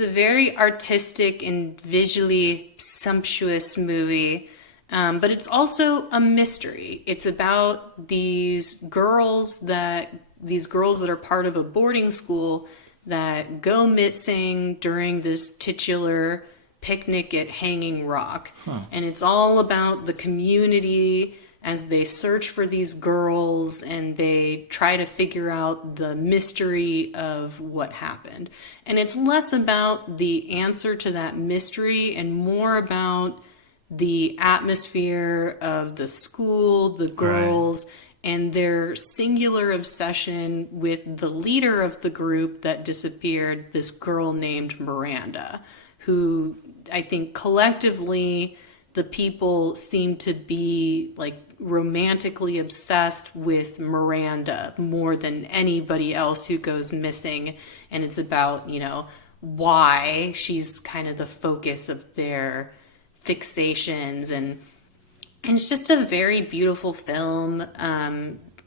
a very artistic and visually sumptuous movie. But it's also a mystery. It's about these girls that are part of a boarding school that go missing during this titular picnic at Hanging Rock. And it's all about the community as they search for these girls and they try to figure out the mystery of what happened. And it's less about the answer to that mystery and more about the atmosphere of the school, the girls, and their singular obsession with the leader of the group that disappeared, this girl named Miranda, who I think collectively the people seem to be like romantically obsessed with Miranda more than anybody else who goes missing. And it's about, why she's kind of the focus of their fixations. And it's just a very beautiful film,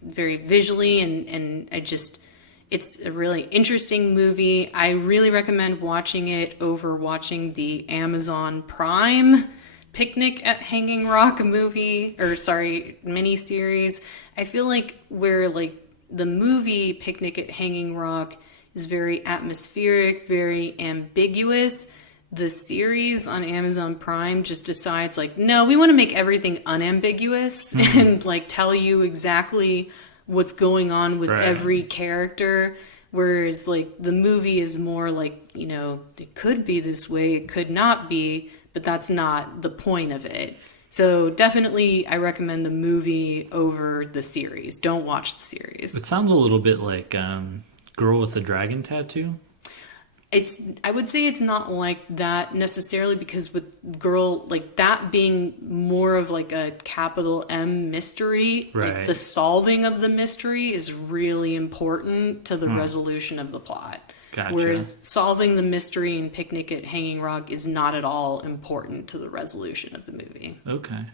very visually, and it's a really interesting movie. I really recommend watching it over watching the Amazon Prime Picnic at Hanging Rock miniseries. I feel like where the movie Picnic at Hanging Rock is very atmospheric, very ambiguous, the series on Amazon Prime just decides no, we want to make everything unambiguous and tell you exactly what's going on with every character. Whereas the movie is more it could be this way, it could not be, but that's not the point of it. So definitely I recommend the movie over the series. Don't watch the series. It sounds a little bit like Girl with the Dragon Tattoo. I would say it's not like that necessarily, because with Girl, that being more of a capital M mystery, the solving of the mystery is really important to the resolution of the plot. Gotcha. Whereas solving the mystery in Picnic at Hanging Rock is not at all important to the resolution of the movie. Okay.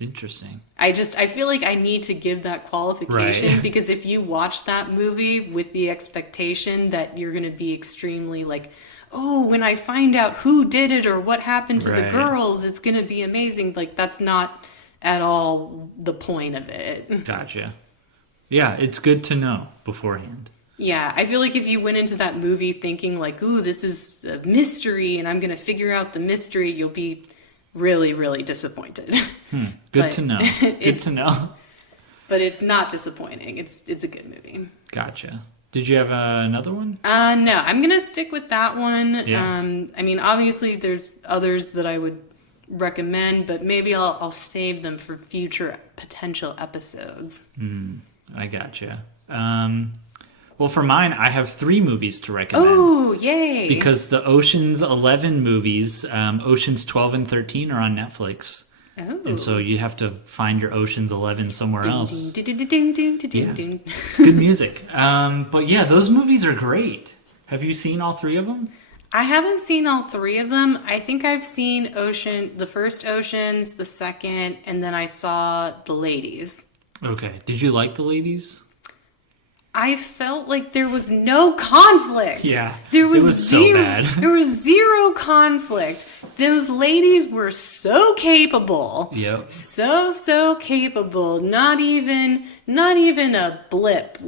Interesting. I feel like I need to give that qualification because if you watch that movie with the expectation that you're going to be extremely when I find out who did it or what happened to the girls, it's going to be amazing. That's not at all the point of it. Gotcha. Yeah, it's good to know beforehand. Yeah, I feel like if you went into that movie thinking ooh, this is a mystery and I'm going to figure out the mystery, you'll be really, really disappointed. Good to know. Good to know. But it's not disappointing. It's a good movie. Gotcha. Did you have another one? No, I'm going to stick with that one. Yeah. Obviously there's others that I would recommend, but maybe I'll save them for future potential episodes. I gotcha. Well, for mine, I have 3 movies to recommend. Oh, yay! Because the Ocean's 11 movies, Oceans 12 and 13, are on Netflix. Oh. And so you have to find your Ocean's 11 somewhere else. Yeah. Good music. But yeah, those movies are great. Have you seen all 3 of them? I haven't seen all 3 of them. I think I've seen the first Oceans, the second, and then I saw The Ladies. Okay. Did you like The Ladies? I felt like there was no conflict. Yeah, it was so bad. There was zero conflict. Those ladies were so capable. Yep. So capable. Not even a blip.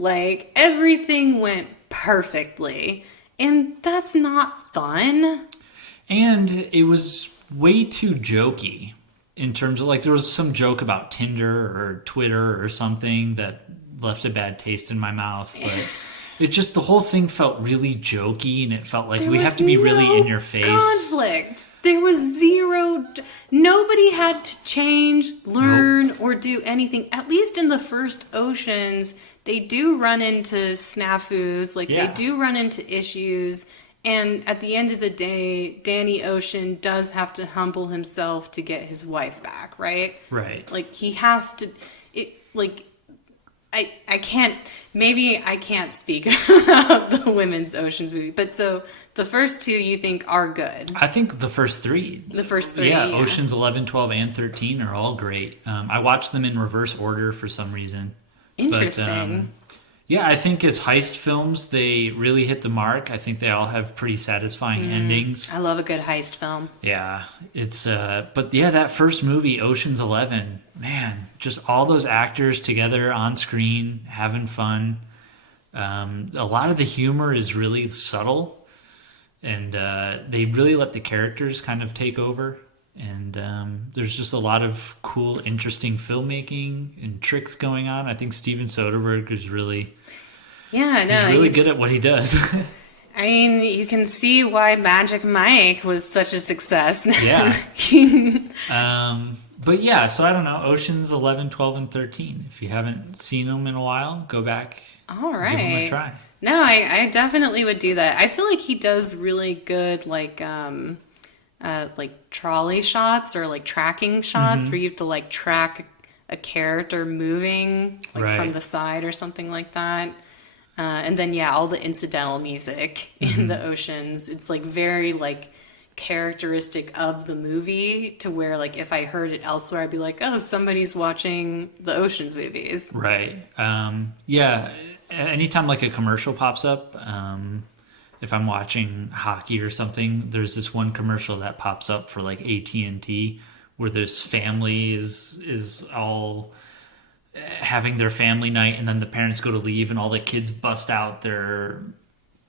Everything went perfectly. And that's not fun. And it was way too jokey in terms of there was some joke about Tinder or Twitter or something that left a bad taste in my mouth, but it just, the whole thing felt really jokey, and it felt like we have to be really in your face. Conflict. There was zero. Nobody had to change, learn, or do anything. At least in the first Oceans, they do run into snafus. They do run into issues. And at the end of the day, Danny Ocean does have to humble himself to get his wife back, right? Right. He has to. I can't speak about the women's Oceans movie, but so the first 2 you think are good. I think the first 3. The first 3, yeah. Oceans 11, 12, and 13 are all great. I watched them in reverse order for some reason. Interesting. Yeah, I think as heist films, they really hit the mark. I think they all have pretty satisfying endings. I love a good heist film. Yeah, it's but yeah, that first movie, Ocean's 11, man, just all those actors together on screen having fun. A lot of the humor is really subtle, and they really let the characters kind of take over. And there's just a lot of cool, interesting filmmaking and tricks going on. I think Steven Soderbergh is really, he's really good at what he does. I mean, you can see why Magic Mike was such a success. Yeah. But yeah, so I don't know, Oceans 11, 12, and 13. If you haven't seen them in a while, go back. All right. Give them a try. No, I definitely would do that. I feel like he does really good, like trolley shots or like tracking shots where you have to like track a character moving like from the side or something like that. And then all the incidental music in the Oceans, it's like very like characteristic of the movie to where like if I heard it elsewhere I'd be like, oh, somebody's watching the Oceans movies. Right. Yeah. Anytime like a commercial pops up, if I'm watching hockey or something, there's this one commercial that pops up for like AT&T where this family is all having their family night, and then the parents go to leave and all the kids bust out their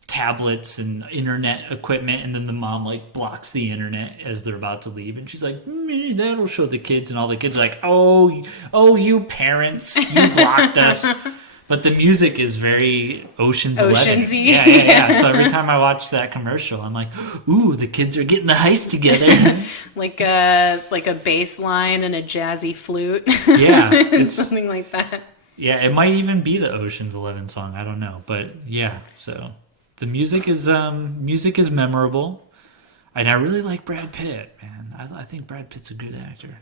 tablets and internet equipment, and then the mom like blocks the internet as they're about to leave, and she's like, that'll show the kids, and all the kids are like, oh, you parents, you blocked us. But the music is very Ocean's 11. Yeah. So every time I watch that commercial, I'm like, ooh, the kids are getting the heist together. like a bass line and a jazzy flute. Yeah. Something like that. Yeah, it might even be the Ocean's 11 song. I don't know. But yeah, so the music is memorable. And I really like Brad Pitt, man. I think Brad Pitt's a good actor.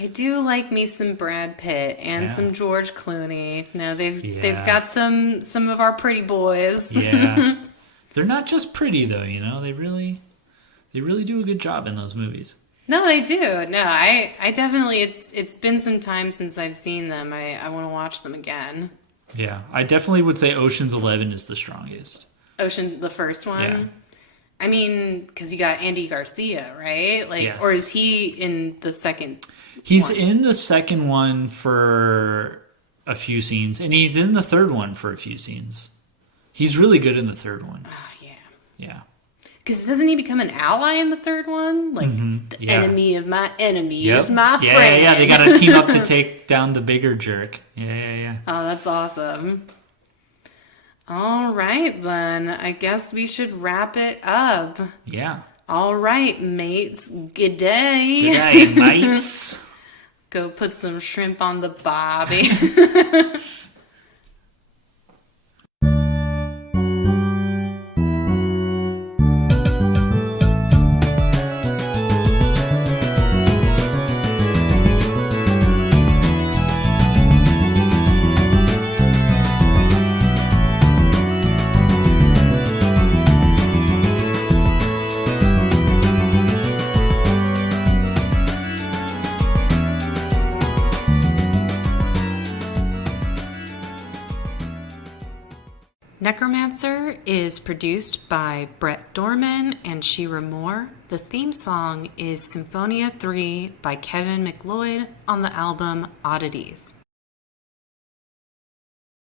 I do like me some Brad Pitt and some George Clooney. No, they've got some of our pretty boys. Yeah. They're not just pretty though, you know. They really do a good job in those movies. No, they do. No, I definitely it's been some time since I've seen them. I want to watch them again. Yeah. I definitely would say Ocean's 11 is the strongest. The first one? Yeah. I mean, because you got Andy Garcia, right? Like, yes. Or is he in the second? He's in the second one for a few scenes, and he's in the third one for a few scenes. He's really good in the third one. Yeah. Yeah. Because doesn't he become an ally in the third one? Like, the enemy of my enemy is my friend. Yeah. They got to team up to take down the bigger jerk. Yeah. Oh, that's awesome. All right, then. I guess we should wrap it up. Yeah. All right, mates. Good day. Good day, mates. Go put some shrimp on the barbie. Necromancer is produced by Brett Dorman and Shira Moore. The theme song is Symphonia 3 by Kevin MacLeod on the album Oddities.